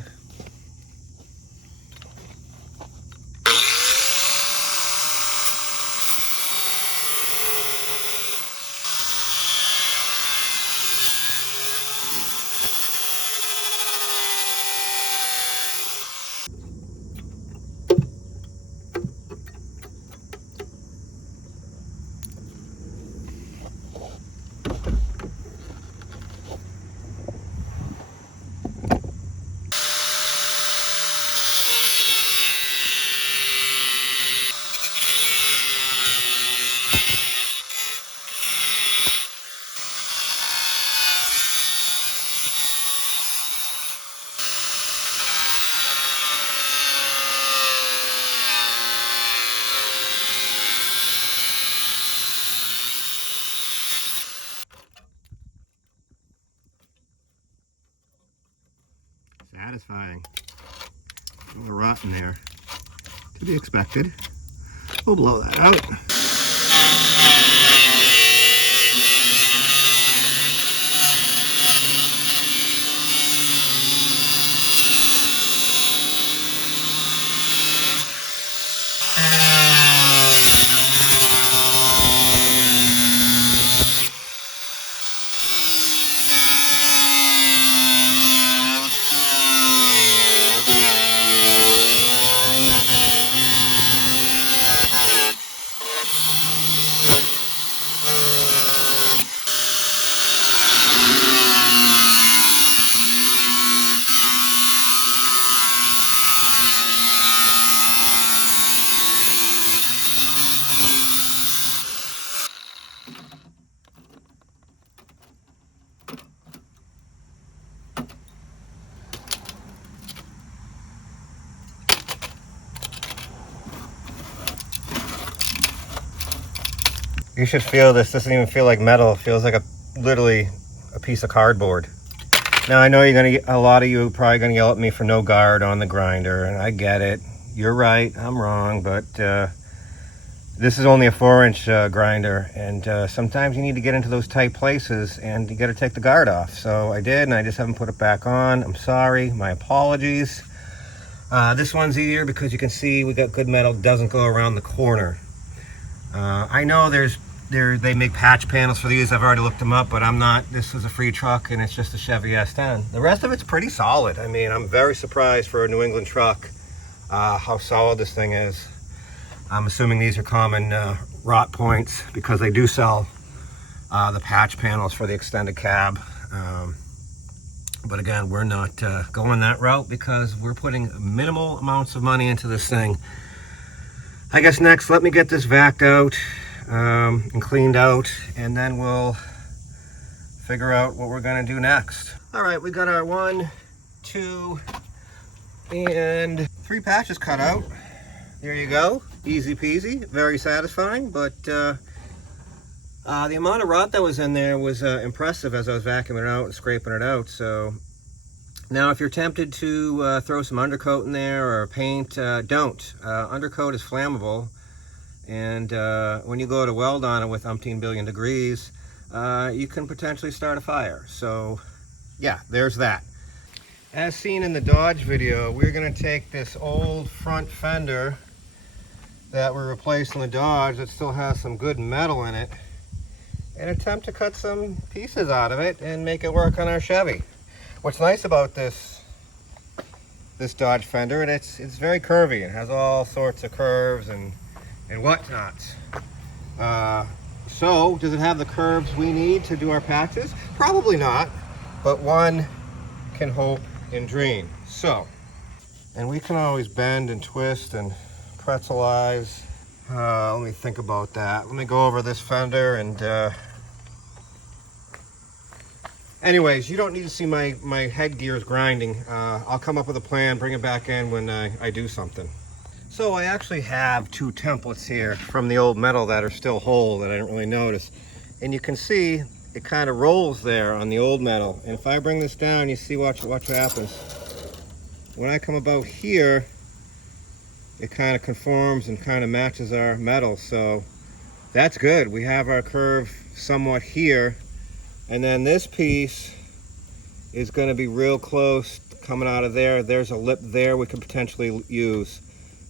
Satisfying. A little rot in there. To be expected. We'll blow that out. You should feel this. This doesn't even feel like metal. It feels like literally a piece of cardboard. Now I know a lot of you are probably gonna yell at me for no guard on the grinder, and I get it. You're right, I'm wrong, but this is only a 4-inch grinder, and sometimes you need to get into those tight places and you gotta take the guard off. So I did, and I just haven't put it back on. I'm sorry, my apologies. This one's easier because you can see we got good metal, doesn't go around the corner. I know they make patch panels for these. I've already looked them up, but I'm not. This is a free truck, and it's just a Chevy S-10. The rest of it's pretty solid. I mean, I'm very surprised for a New England truck how solid this thing is. I'm assuming these are common rot points because they do sell the patch panels for the extended cab. But again, we're not going that route because we're putting minimal amounts of money into this thing. I guess next, let me get this vacked out and cleaned out, and then we'll figure out what we're gonna do next. All right, we got our 1, 2, and 3 patches cut out. There you go, easy peasy, very satisfying, but the amount of rot that was in there was impressive as I was vacuuming it out and scraping it out. So now if you're tempted to throw some undercoat in there or paint, don't. Undercoat is flammable, and when you go to weld on it with umpteen billion degrees, you can potentially start a fire. So yeah, there's that. As seen in the Dodge video, we're going to take this old front fender that we replaced in the Dodge that still has some good metal in it and attempt to cut some pieces out of it and make it work on our Chevy. What's nice about this Dodge fender, and it's very curvy. It has all sorts of curves and whatnots. So does it have the curves we need to do our patches? Probably not, but one can hope and dream. So, and we can always bend and twist and pretzelize. Let me think about that. Let me go over this fender and anyways, you don't need to see my head gears grinding. I'll come up with a plan, bring it back in when I do something. So I actually have 2 templates here from the old metal that are still whole that I didn't really notice. And you can see it kind of rolls there on the old metal. And if I bring this down, you see watch what happens. when I come about here, it kind of conforms and kind of matches our metal. So that's good. We have our curve somewhat here. And then this piece is going to be real close coming out of there. There's a lip there we could potentially use.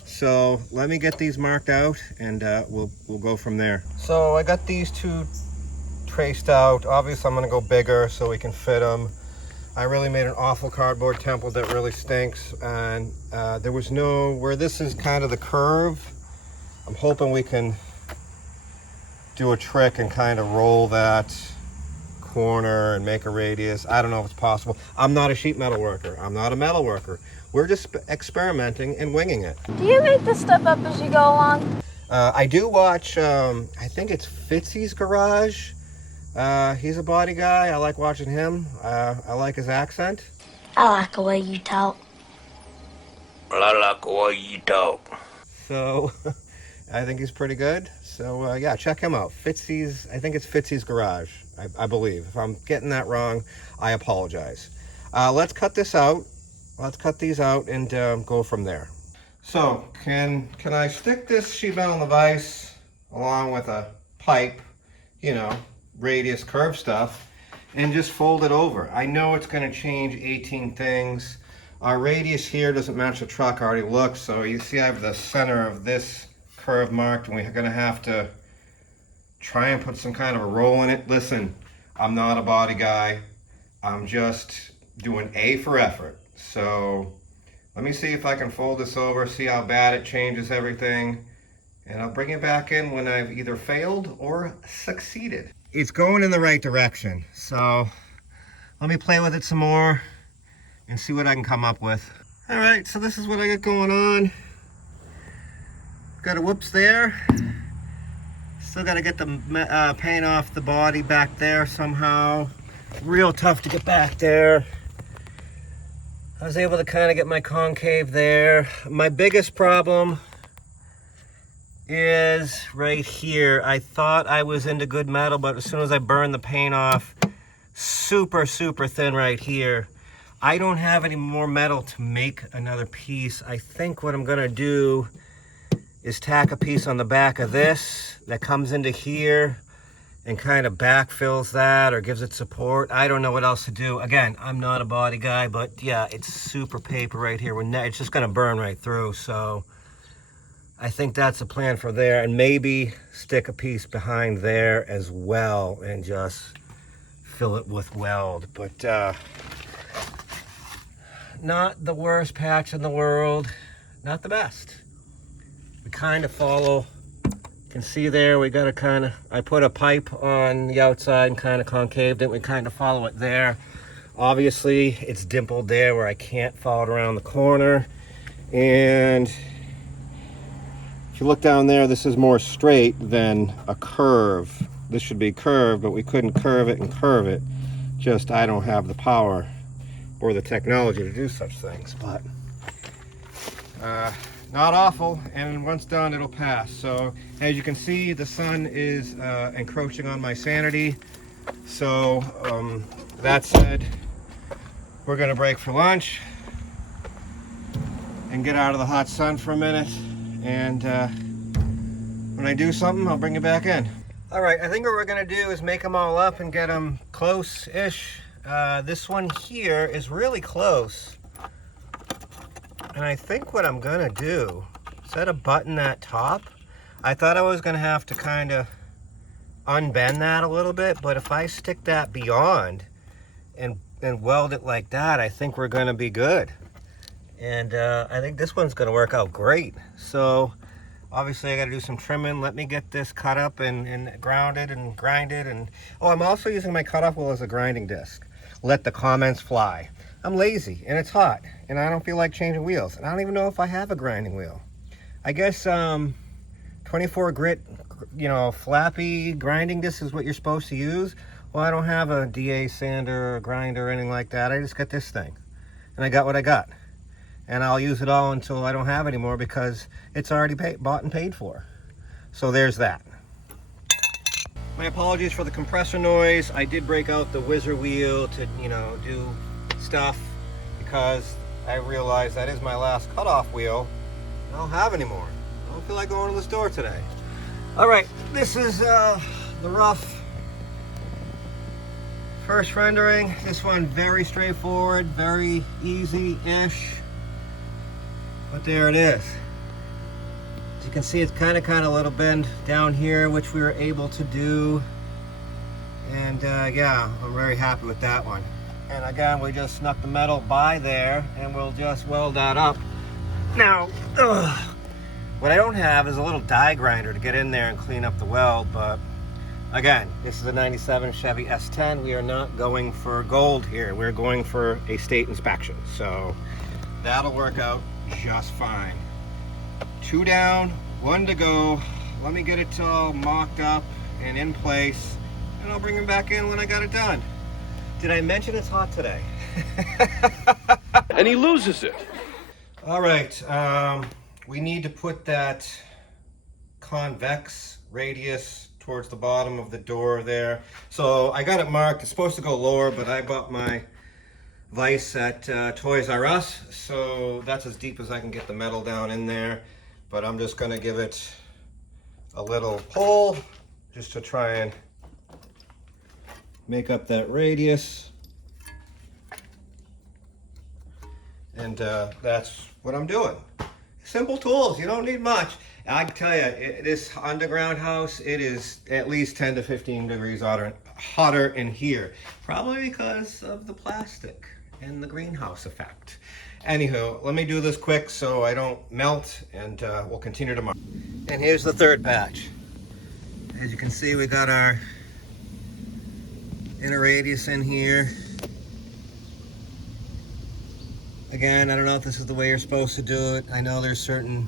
So let me get these marked out, and we'll go from there. So I got these two traced out. Obviously I'm going to go bigger so we can fit them. I really made an awful cardboard template that really stinks, and there was no, where this is kind of the curve, I'm hoping we can do a trick and kind of roll that corner and make a radius. I don't know if it's possible. I'm not a sheet metal worker. I'm not a metal worker. We're just experimenting and winging it. Do you make this stuff up as you go along? I do watch, I think it's Fitzy's Garage. He's a body guy. I like watching him. I like his accent. I like the way you talk. I like the way you talk. So I think he's pretty good. So yeah, check him out. Fitzy's, I think it's Fitzy's Garage, I believe. If I'm getting that wrong, I apologize. Let's cut this out. Let's cut these out and go from there. So can I stick this sheet metal in the vise along with a pipe, you know, radius curve stuff, and just fold it over? I know it's going to change 18 things. Our radius here doesn't match the truck. I already looked, so you see I have the center of this curve marked, and we're going to have to try and put some kind of a roll in it. Listen, I'm not a body guy. I'm just doing A for effort. So let me see if I can fold this over, see how bad it changes everything, and I'll bring it back in when I've either failed or succeeded. It's going in the right direction, so let me play with it some more and see what I can come up with. All right, so this is what I got going on. Got a whoops there. Still got to get the paint off the body back there somehow. Real tough to get back there. I was able to kind of get my concave there. My biggest problem is right here. I thought I was into good metal, but as soon as I burned the paint off, super thin right here. I don't have any more metal to make another piece. I think what I'm gonna do is tack a piece on the back of this that comes into here and kind of backfills that or gives it support. I don't know what else to do. Again, I'm not a body guy, but yeah, it's super paper right here. It's just gonna burn right through. So I think that's the plan for there, and maybe stick a piece behind there as well and just fill it with weld. But not the worst patch in the world, not the best. We kind of follow, you can see there, we got to kind of, I put a pipe on the outside and kind of concaved it. We kind of follow it there. Obviously, it's dimpled there where I can't follow it around the corner. And if you look down there, this is more straight than a curve. This should be curved, but we couldn't curve it and curve it. Just, I don't have the power or the technology to do such things, but not awful, and once done it'll pass. So as you can see, the sun is encroaching on my sanity. So that said, we're gonna break for lunch and get out of the hot sun for a minute, and when I do something, I'll bring you back in. All right, I think what we're gonna do is make them all up and get them close-ish. This one here is really close. And I think what I'm gonna do, instead of button that top, I thought I was gonna have to kind of unbend that a little bit, but if I stick that beyond and weld it like that, I think we're gonna be good. And I think this one's gonna work out great. So obviously I gotta do some trimming. Let me get this cut up and grounded and grinded. And oh, I'm also using my cutoff wheel as a grinding disc. Let the comments fly. I'm lazy and it's hot and I don't feel like changing wheels, and I don't even know if I have a grinding wheel. I guess 24 grit, you know, flappy grinding disc is what you're supposed to use. Well, I don't have a DA sander or grinder or anything like that. I just got this thing and I got what I got, and I'll use it all until I don't have any more because it's already bought and paid for. So there's that. My apologies for the compressor noise. I did break out the whizzer wheel to, you know, do stuff because I realized that is my last cutoff wheel. I don't have any more. I don't feel like going to the store today. All right, this is the rough first rendering. This one very straightforward, very easy-ish. But there it is. As you can see, it's kind of a little bend down here, which we were able to do. And yeah, I'm very happy with that one. And again, we just snuck the metal by there, and we'll just weld that up. Now, what I don't have is a little die grinder to get in there and clean up the weld, but again, this is a 97 Chevy S-10. We are not going for gold here. We're going for a state inspection. So that'll work out just fine. 2 down, 1 to go. Let me get it all mocked up and in place, and I'll bring him back in when I got it done. Did I mention it's hot today? And he loses it. All right, we need to put that convex radius towards the bottom of the door there. So I got it marked. It's supposed to go lower, but I bought my vise at Toys R Us, so that's as deep as I can get the metal down in there. But I'm just gonna give it a little pull just to try and make up that radius. And that's what I'm doing. Simple tools, you don't need much. I can tell you, this underground house, it is at least 10 to 15 degrees hotter in here. Probably because of the plastic and the greenhouse effect. Anywho, let me do this quick so I don't melt, and we'll continue tomorrow. And here's the third batch. As you can see, we got our inner radius in here. Again, I don't know if this is the way you're supposed to do it. I know there's certain,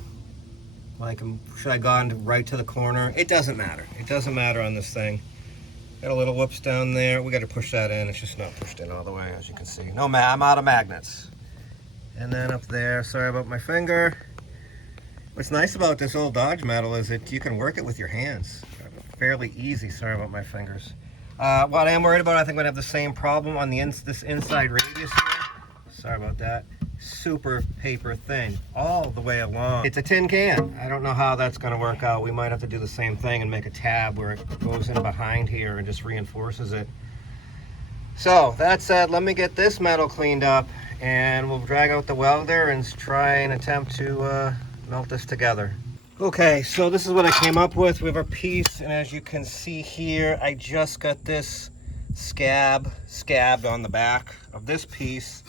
like, should I gone right to the corner? It doesn't matter. It doesn't matter on this thing. Got a little whoops down there. We got to push that in. It's just not pushed in all the way, as you can see. No, I'm out of magnets. And then up there, sorry about my finger. What's nice about this old Dodge metal is that you can work it with your hands. Fairly easy. Sorry about my fingers. What I am worried about, I think we'd have the same problem on the this inside radius here. Sorry about that. Super paper thin all the way along. It's a tin can. I don't know how that's going to work out. We might have to do the same thing and make a tab where it goes in behind here and just reinforces it. So that said, let me get this metal cleaned up, and we'll drag out the welder and try and attempt to melt this together. Okay, so this is what I came up with. We have our piece, and as you can see here, I just got this scabbed on the back of this piece,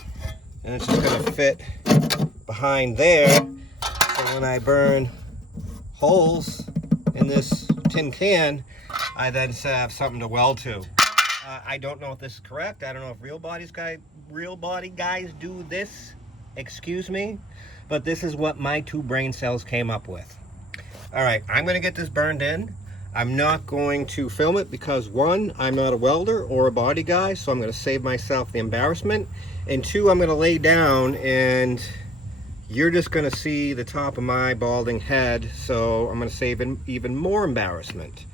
and it's just going to fit behind there. So when I burn holes in this tin can, I then have something to weld to. I don't know if this is correct. I don't know if real body guys do this. Excuse me, but this is what my 2 brain cells came up with. All right, I'm going to get this burned in. I'm not going to film it because 1, I'm not a welder or a body guy, so I'm going to save myself the embarrassment. And 2, I'm going to lay down and you're just going to see the top of my balding head, so I'm going to save even more embarrassment.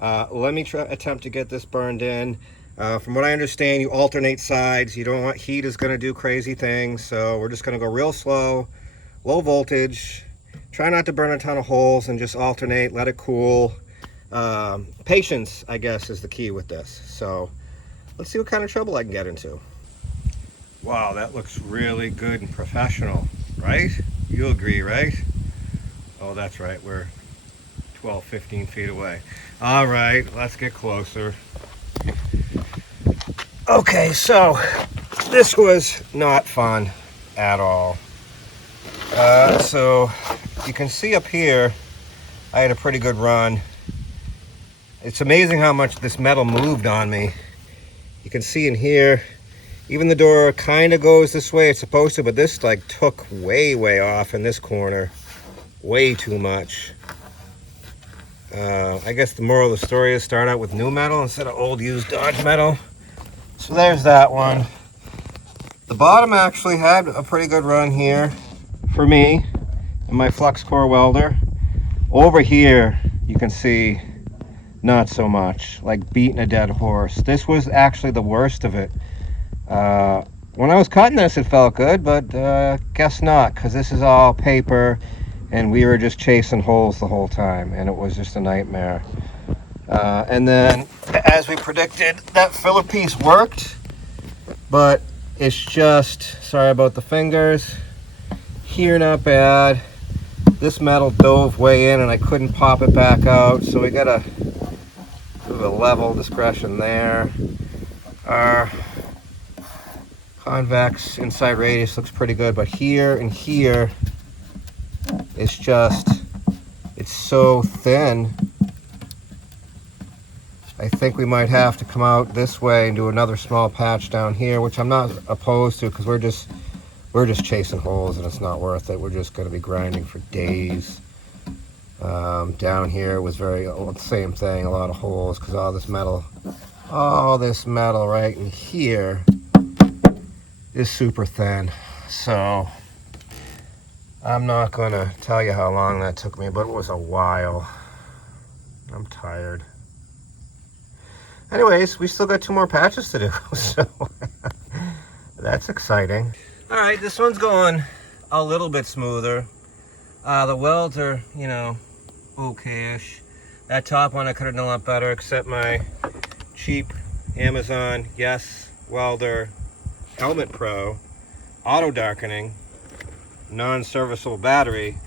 Let me attempt to get this burned in. From what I understand, you alternate sides. You don't want heat is going to do crazy things, so we're just going to go real slow, low voltage. Try not to burn a ton of holes and just alternate, let it cool. Patience, I guess, is the key with this. So let's see what kind of trouble I can get into. Wow, that looks really good and professional, right? You agree, right? Oh, that's right. We're 12, 15 feet away. All right, let's get closer. Okay, so this was not fun at all. So you can see up here, I had a pretty good run. It's amazing how much this metal moved on me. You can see in here, even the door kind of goes this way it's supposed to, but this like took way off in this corner. Way too much. I guess the moral of the story is start out with new metal instead of old used Dodge metal. So there's that one. The bottom actually had a pretty good run here for me and my flux core welder. Over here, you can see not so much, like beating a dead horse. This was actually the worst of it. When I was cutting this, it felt good, but guess not, because this is all paper, and we were just chasing holes the whole time, and it was just a nightmare. And then, as we predicted, that filler piece worked, but it's just, sorry about the fingers, here not bad. This metal dove way in, and I couldn't pop it back out, so we got a level discretion there. Our convex inside radius looks pretty good, but here and here, it's so thin. I think we might have to come out this way and do another small patch down here, which I'm not opposed to, because we're just chasing holes and it's not worth it. We're just going to be grinding for days. Down here was the same thing, a lot of holes, because all this metal right in here is super thin. So I'm not going to tell you how long that took me, but it was a while. I'm tired. Anyways, we still got 2 more patches to do, so that's exciting. All right, this one's going a little bit smoother. The welds are, okay-ish. That top one I could have done a lot better, except my cheap Amazon Yes Welder Helmet Pro auto darkening non-serviceable battery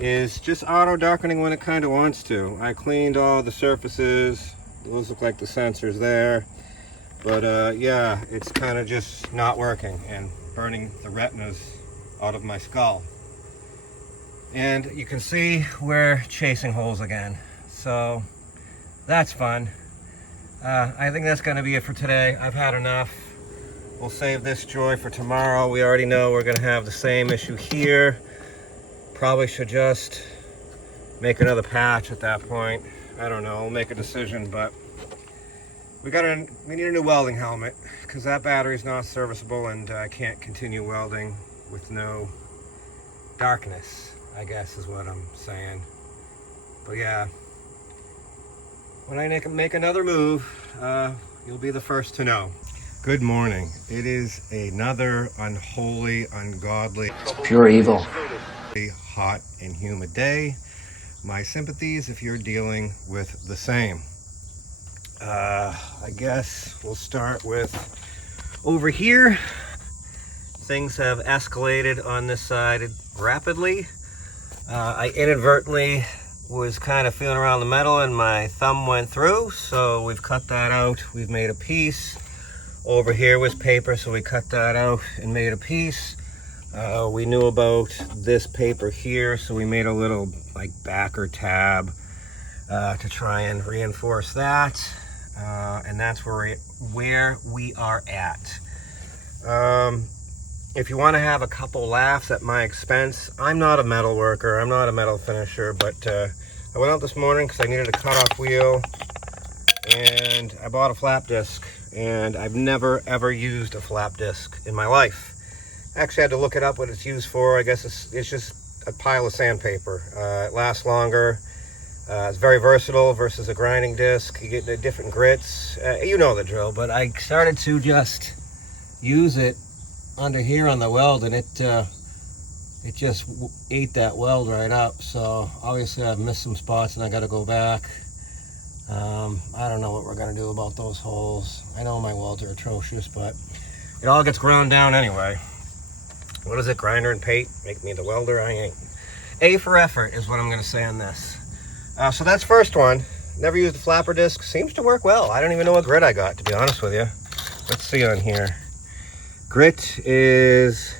is just auto darkening when it kind of wants to. I cleaned all the surfaces. Those look like the sensors there, but yeah, it's kind of just not working and burning the retinas out of my skull. And you can see we're chasing holes again, so that's fun. I think that's going to be it for today. I've had enough. We'll save this joy for tomorrow. We already know we're going to have the same issue here. Probably should just make another patch at that point. I don't know, we'll make a decision, but we need a new welding helmet, because that battery is not serviceable, and I can't continue welding with no darkness, I guess is what I'm saying. But yeah, when I make another move, you'll be the first to know. Good morning. It is another unholy, ungodly, Pure evil. hot and humid day. My sympathies if you're dealing with the same. I guess we'll start with over here. Things have escalated on this side rapidly. I inadvertently was kind of feeling around the metal and my thumb went through, so we've cut that out. We've made a piece. Over here was paper, so we cut that out and made a piece. We knew about this paper here, so we made a little like backer tab to try and reinforce that, and that's where we are at. If you want to have a couple laughs at my expense, I'm not a metal worker, I'm not a metal finisher, but I went out this morning because I needed a cutoff wheel, and I bought a flap disc, and I've never ever used a flap disc in my life. Actually, I had to look it up what it's used for. I guess it's just a pile of sandpaper. It lasts longer. It's very versatile versus a grinding disc. You get the different grits. You know the drill, but I started to just use it under here on the weld, and it just ate that weld right up. So obviously I've missed some spots and I got to go back. I don't know what we're going to do about those holes. I know my welds are atrocious, but it all gets ground down anyway. What is it, grinder and paint? Make me the welder? I ain't. A for effort is what I'm going to say on this. So that's first one. Never used a flapper disc. Seems to work well. I don't even know what grit I got, to be honest with you. Let's see on here. Grit is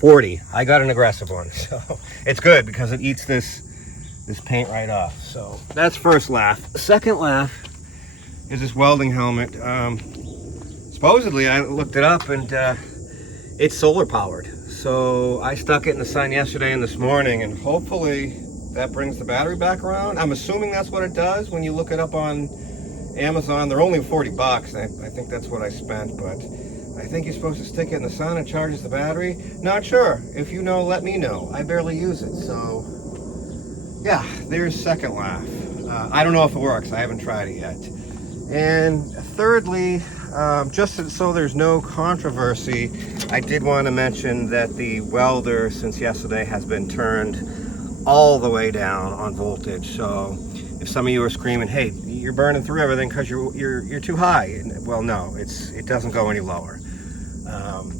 40. I got an aggressive one, so it's good because it eats this paint right off. So that's first laugh. Second laugh is this welding helmet. Supposedly, I looked it up, and it's solar powered. So I stuck it in the sun yesterday and this morning, and hopefully that brings the battery back around. I'm assuming that's what it does. When you look it up on Amazon, they're only 40 bucks. I think that's what I spent, but I think you're supposed to stick it in the sun and charges the battery. Not sure. If you know, let me know. I barely use it, so yeah, there's second laugh. I don't know if it works. I haven't tried it yet. And thirdly, just so there's no controversy, I did want to mention that the welder since yesterday has been turned all the way down on voltage. So if some of you are screaming, hey, you're burning through everything because you're too high, well, no, it doesn't go any lower.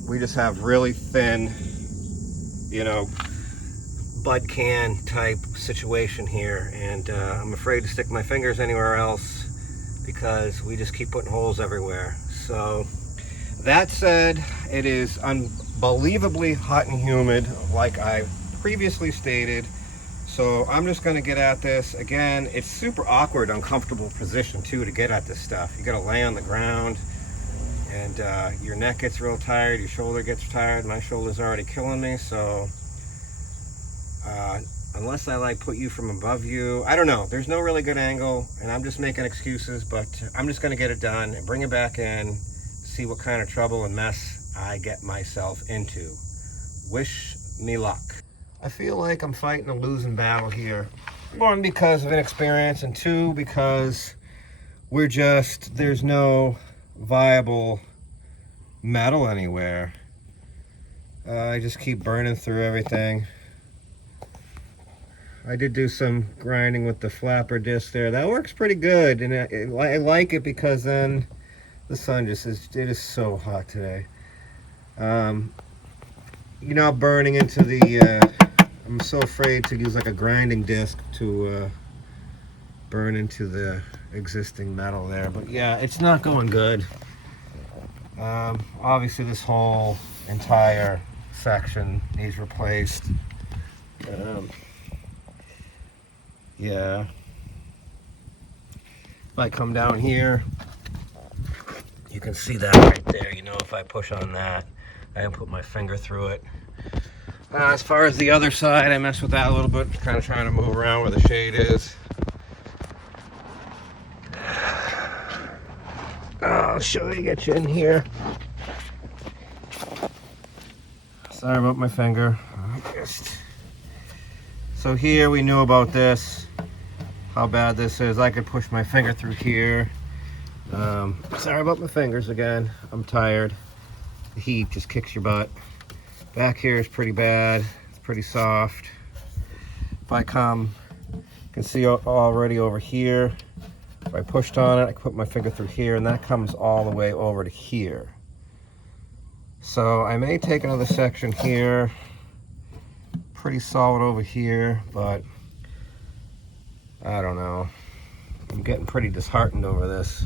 We just have really thin, you know, bud can type situation here, and I'm afraid to stick my fingers anywhere else because we just keep putting holes everywhere. So that said, it is unbelievably hot and humid, like I previously stated. So I'm just going to get at this. Again, it's super awkward, uncomfortable position too to get at this stuff. You got to lay on the ground, and your neck gets real tired, your shoulder gets tired. My shoulder's already killing me, so unless I like put you from above you, I don't know. There's no really good angle, and I'm just making excuses, but I'm just going to get it done and bring it back in, see what kind of trouble and mess I get myself into. Wish me luck. I feel like I'm fighting a losing battle here. One, because of inexperience, and two, because there's no viable metal anywhere. I just keep burning through everything. I did do some grinding with the flapper disc there. That works pretty good, and I like it because then the sun just is, it is so hot today. You know, burning into the, I'm so afraid to use like a grinding disc to burn into the existing metal there. But yeah, it's not going good. Obviously this whole entire section needs replaced. Yeah. If I come down here, you can see that right there. You know, if I push on that, I can put my finger through it. As far as the other side, I messed with that a little bit, kind of trying to move around where the shade is. I'll show you, get you in here. Sorry about my finger. So here we knew about this, how bad this is. I could push my finger through here. Sorry about my fingers again. I'm tired. The heat just kicks your butt. Back here is pretty bad. It's pretty soft. If I come, you can see already over here. If I pushed on it, I can put my finger through here, and that comes all the way over to here. So I may take another section here. Pretty solid over here, but I don't know. I'm getting pretty disheartened over this.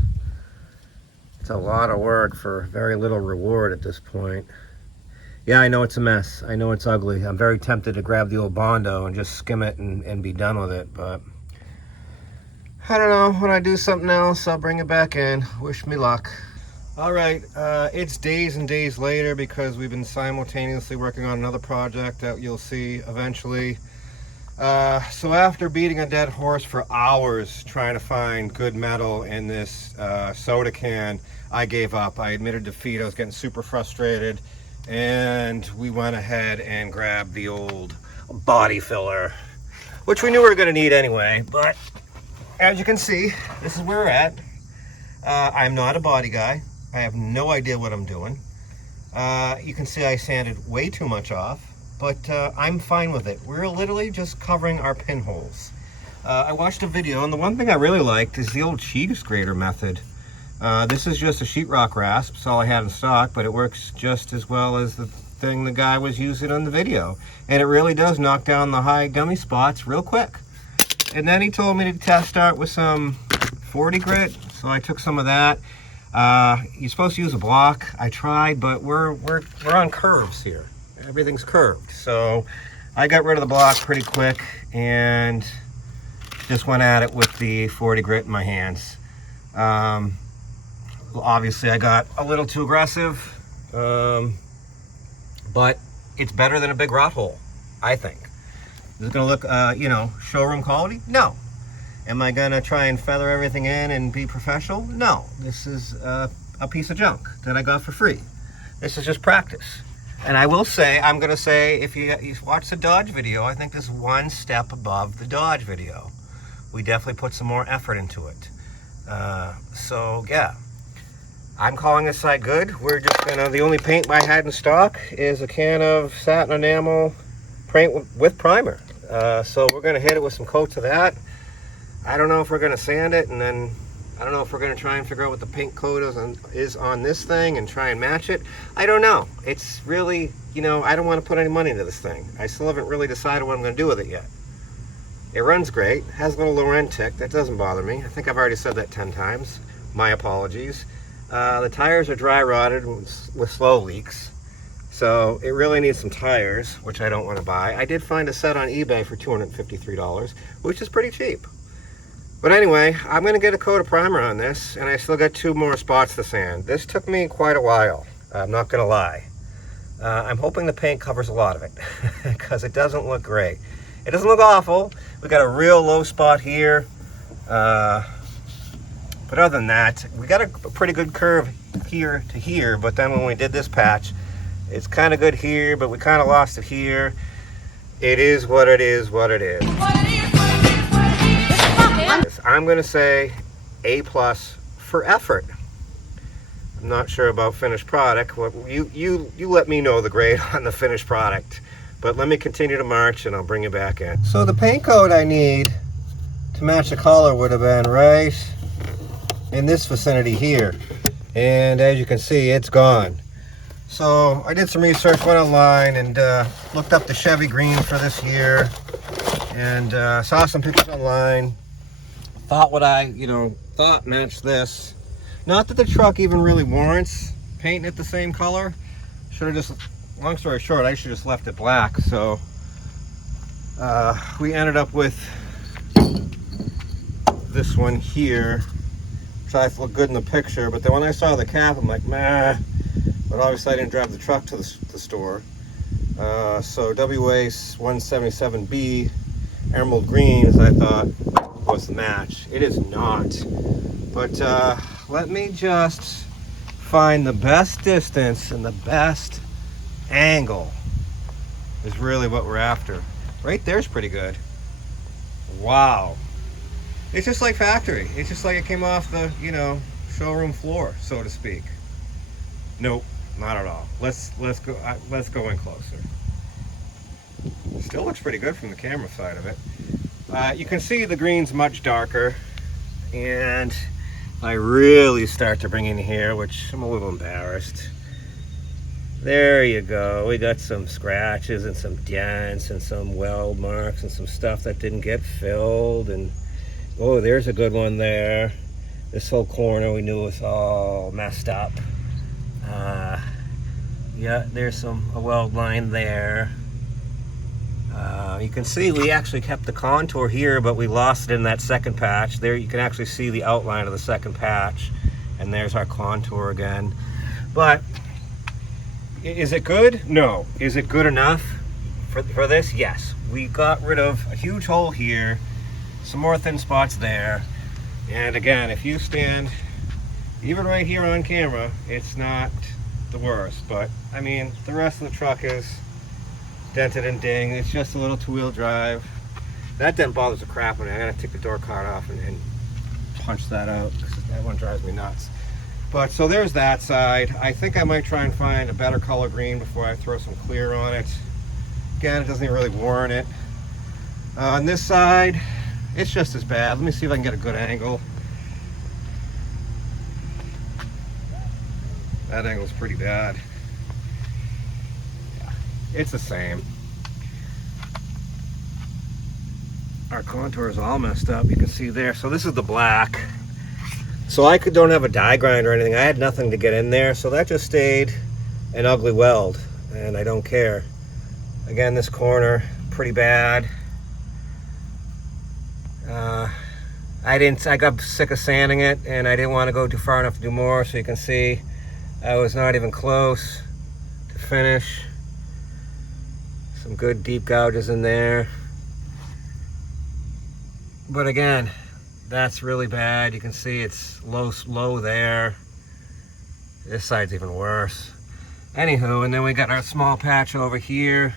It's a lot of work for very little reward at this point. Yeah, I know it's a mess. I know it's ugly. I'm very tempted to grab the old Bondo and just skim it and be done with it, but I don't know. When I do something else, I'll bring it back in. Wish me luck. All right, it's days and days later because we've been simultaneously working on another project that you'll see eventually. So after beating a dead horse for hours trying to find good metal in this soda can, I gave up. I admitted defeat. I was getting super frustrated, and we went ahead and grabbed the old body filler, which we knew we were going to need anyway. But as you can see, this is where we're at. I'm not a body guy. I have no idea what I'm doing. You can see I sanded way too much off, but I'm fine with it. We're literally just covering our pinholes. I watched a video, and the one thing I really liked is the old cheese grater method. This is just a sheetrock rasp. It's all I had in stock, but it works just as well as the thing the guy was using on the video. And it really does knock down the high gummy spots real quick. And then he told me to start with some 40 grit, so I took some of that. You're supposed to use a block. I tried, but we're on curves here. Everything's curved, so I got rid of the block pretty quick and just went at it with the 40 grit in my hands. Obviously I got a little too aggressive, but it's better than a big rot hole, I think. Is it gonna look, you know, showroom quality? No. Am I gonna try and feather everything in and be professional? No. This is a piece of junk that I got for free. This is just practice. And I will say, I'm gonna say, if you watch the Dodge video, I think this is one step above the Dodge video. We definitely put some more effort into it. So yeah. I'm calling this side good. We're just gonna, the only paint I had in stock is a can of satin enamel paint with primer. So we're gonna hit it with some coats of that. I don't know if we're gonna sand it, and then I don't know if we're gonna try and figure out what the paint coat is on this thing and try and match it. I don't know. It's really, you know, I don't want to put any money into this thing. I still haven't really decided what I'm gonna do with it yet. It runs great, has a little low end tick, that doesn't bother me. I think I've already said that 10 times. My apologies. The tires are dry rotted with slow leaks. So it really needs some tires, which I don't want to buy. I did find a set on eBay for $253, which is pretty cheap. But anyway, I'm going to get a coat of primer on this, and I still got 2 more spots to sand. This took me quite a while, I'm not going to lie. I'm hoping the paint covers a lot of it, because it doesn't look great. It doesn't look awful. We got a real low spot here. But other than that, we got a pretty good curve here to here, but then when we did this patch, it's kind of good here, but we kind of lost it here. It is what it is, what it is. I'm gonna say A+ for effort. I'm not sure about finished product. You let me know the grade on the finished product. But let me continue to march and I'll bring you back in. So the paint coat I need to match the color would have been right in this vicinity here. And as you can see, it's gone. So I did some research, went online and looked up the Chevy green for this year, and saw some pictures online. Thought what I, thought matched this. Not that the truck even really warrants painting it the same color. Should have just, long story short, I should have just left it black. So we ended up with this one here. Tried to look good in the picture, but then when I saw the cap, I'm like, meh. But obviously I didn't drive the truck to the store. So WA 177B Emerald Green, as I thought, was the match. It is not. But let me just find the best distance and the best angle is really what we're after. Right there's pretty good. Wow. It's just like factory. It's just like it came off the, showroom floor, so to speak. Nope, not at all. Let's go in closer. Still looks pretty good from the camera side of it. You can see the green's much darker, and I really start to bring in here, which I'm a little embarrassed. There you go. We got some scratches and some dents and some weld marks and some stuff that didn't get filled. And oh, there's a good one there. This whole corner we knew was all messed up. Yeah, there's a weld line there. You can see we actually kept the contour here, but we lost it in that second patch. There you can actually see the outline of the second patch, and there's our contour again. But is it good? No. Is it good enough for this? Yes. We got rid of a huge hole here, some more thin spots there, and again, if you stand even right here on camera, it's not the worst. But I mean, the rest of the truck is dented and dinged. It's just a little 2-wheel drive. That dent bothers the crap out of me. I gotta take the door card off and punch that out, because that one drives me nuts. But so there's that side. I think I might try and find a better color green before I throw some clear on it. Again, it doesn't really warrant it. On this side, it's just as bad. Let me see if I can get a good angle. That angle's pretty bad. Yeah, it's the same. Our contour is all messed up. You can see there. So this is the black. So I don't have a die grind or anything. I had nothing to get in there. So that just stayed an ugly weld, and I don't care. Again, this corner, pretty bad. I got sick of sanding it, and I didn't want to go too far enough to do more. So you can see I was not even close to finish. Some good deep gouges in there. But again, that's really bad. You can see it's low there. This side's even worse. Anywho, and then we got our small patch over here.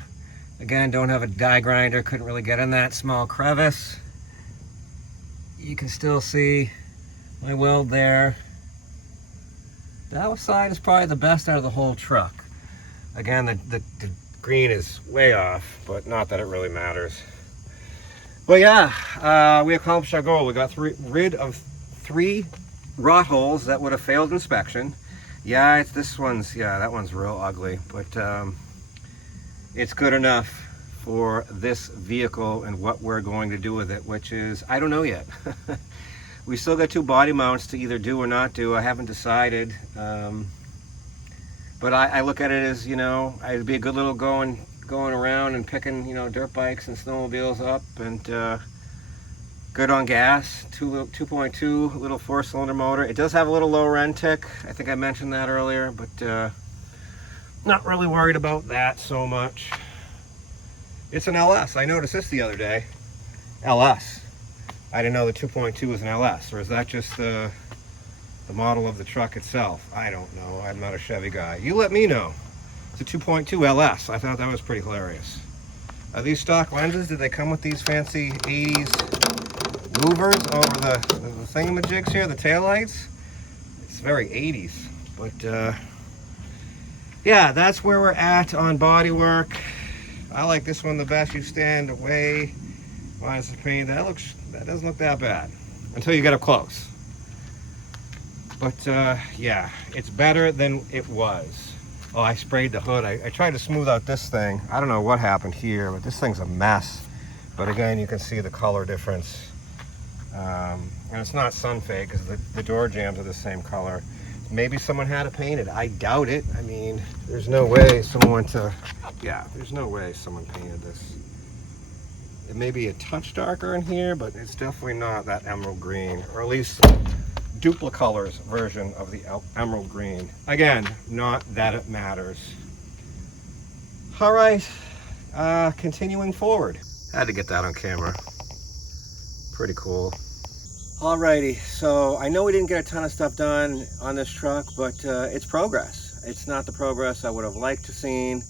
Again, don't have a die grinder, couldn't really get in that small crevice. You can still see my weld there. That side is probably the best out of the whole truck. Again, the green is way off, but not that it really matters. But yeah, we accomplished our goal. We got rid of 3 rot holes that would have failed inspection. Yeah, that one's real ugly, but it's good enough for this vehicle and what we're going to do with it, which is, I don't know yet. We still got 2 body mounts to either do or not do. I haven't decided. But I look at it as, you know, it'd be a good little going around and picking, you know, dirt bikes and snowmobiles up, and good on gas. 2.2 little 4-cylinder motor. It does have a little lower end tick. I think I mentioned that earlier, but not really worried about that so much. It's an LS. I noticed this the other day. LS. I didn't know the 2.2 was an LS, or is that just the model of the truck itself? I don't know. I'm not a Chevy guy. You let me know. It's a 2.2 LS. I thought that was pretty hilarious. Are these stock lenses? Did they come with these fancy 80s louvers over the thingamajigs here, the taillights? It's very 80s. But yeah, that's where we're at on bodywork. I like this one the best. You stand away. Lines of paint. That doesn't look that bad until you get up close. But yeah, it's better than it was. Oh, I sprayed the hood. I tried to smooth out this thing. I don't know what happened here, but this thing's a mess. But again, you can see the color difference. And it's not sun fade because the door jambs are the same color. Maybe someone had it painted. I doubt it. I mean, there's no way someone went to... Yeah, there's no way someone painted this. It may be a touch darker in here, but it's definitely not that emerald green, or at least Duplicolor's version of the emerald green. Again, not that it matters. All right, continuing forward. Had to get that on camera. Pretty cool. Alrighty, so I know we didn't get a ton of stuff done on this truck, but it's progress. It's not the progress I would have liked to seen.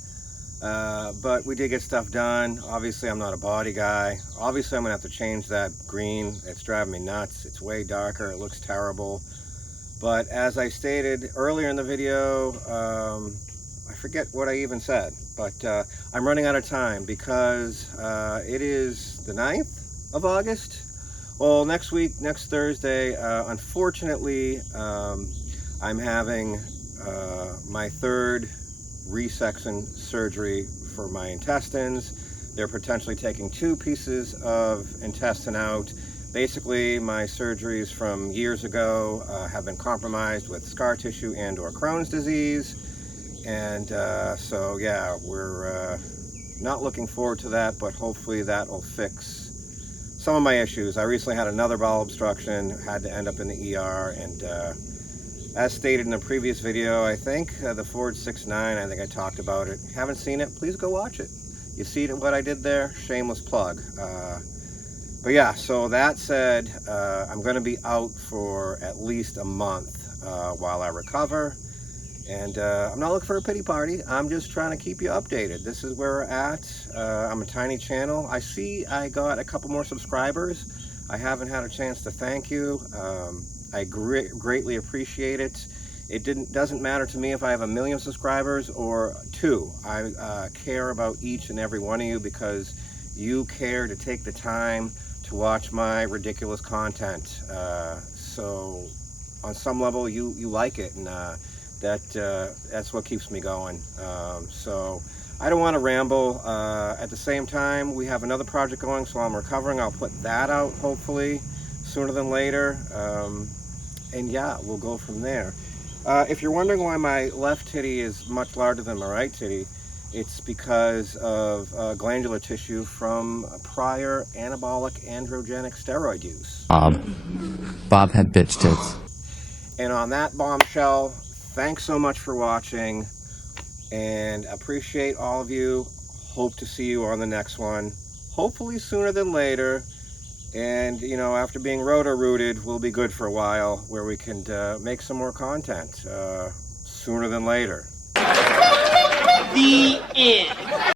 But we did get stuff done. Obviously, I'm not a body guy. Obviously, I'm gonna have to change that green. It's driving me nuts. It's way darker. It looks terrible. But as I stated earlier in the video, I forget what I even said, but I'm running out of time because it is the 9th of August. Well, next Thursday, unfortunately, I'm having my 3rd resection surgery for my intestines. They're potentially taking 2 pieces of intestine out. Basically, my surgeries from years ago have been compromised with scar tissue and or Crohn's disease. And so yeah, we're not looking forward to that, but hopefully that will fix some of my issues. I recently had another bowel obstruction, had to end up in the ER, and as stated in a previous video, I think, the Ford 6.9, I think I talked about it. Haven't seen it, please go watch it. You see what I did there? Shameless plug. But yeah, so that said, I'm going to be out for at least a month while I recover. And I'm not looking for a pity party. I'm just trying to keep you updated. This is where we're at. I'm a tiny channel. I see I got a couple more subscribers. I haven't had a chance to thank you. I greatly appreciate it. It doesn't matter to me if I have 1 million subscribers or 2. I care about each and every one of you because you care to take the time to watch my ridiculous content. So on some level, you like it, and that's what keeps me going. So I don't want to ramble. At the same time, we have another project going, so I'm recovering. I'll put that out hopefully sooner than later. And yeah, we'll go from there. If you're wondering why my left titty is much larger than my right titty, it's because of glandular tissue from prior anabolic androgenic steroid use. Bob had bitch tits. And on that bombshell, thanks so much for watching, and appreciate all of you. Hope to see you on the next one, hopefully sooner than later. And, you know, after being roto-rooted, we'll be good for a while where we can make some more content sooner than later. The end.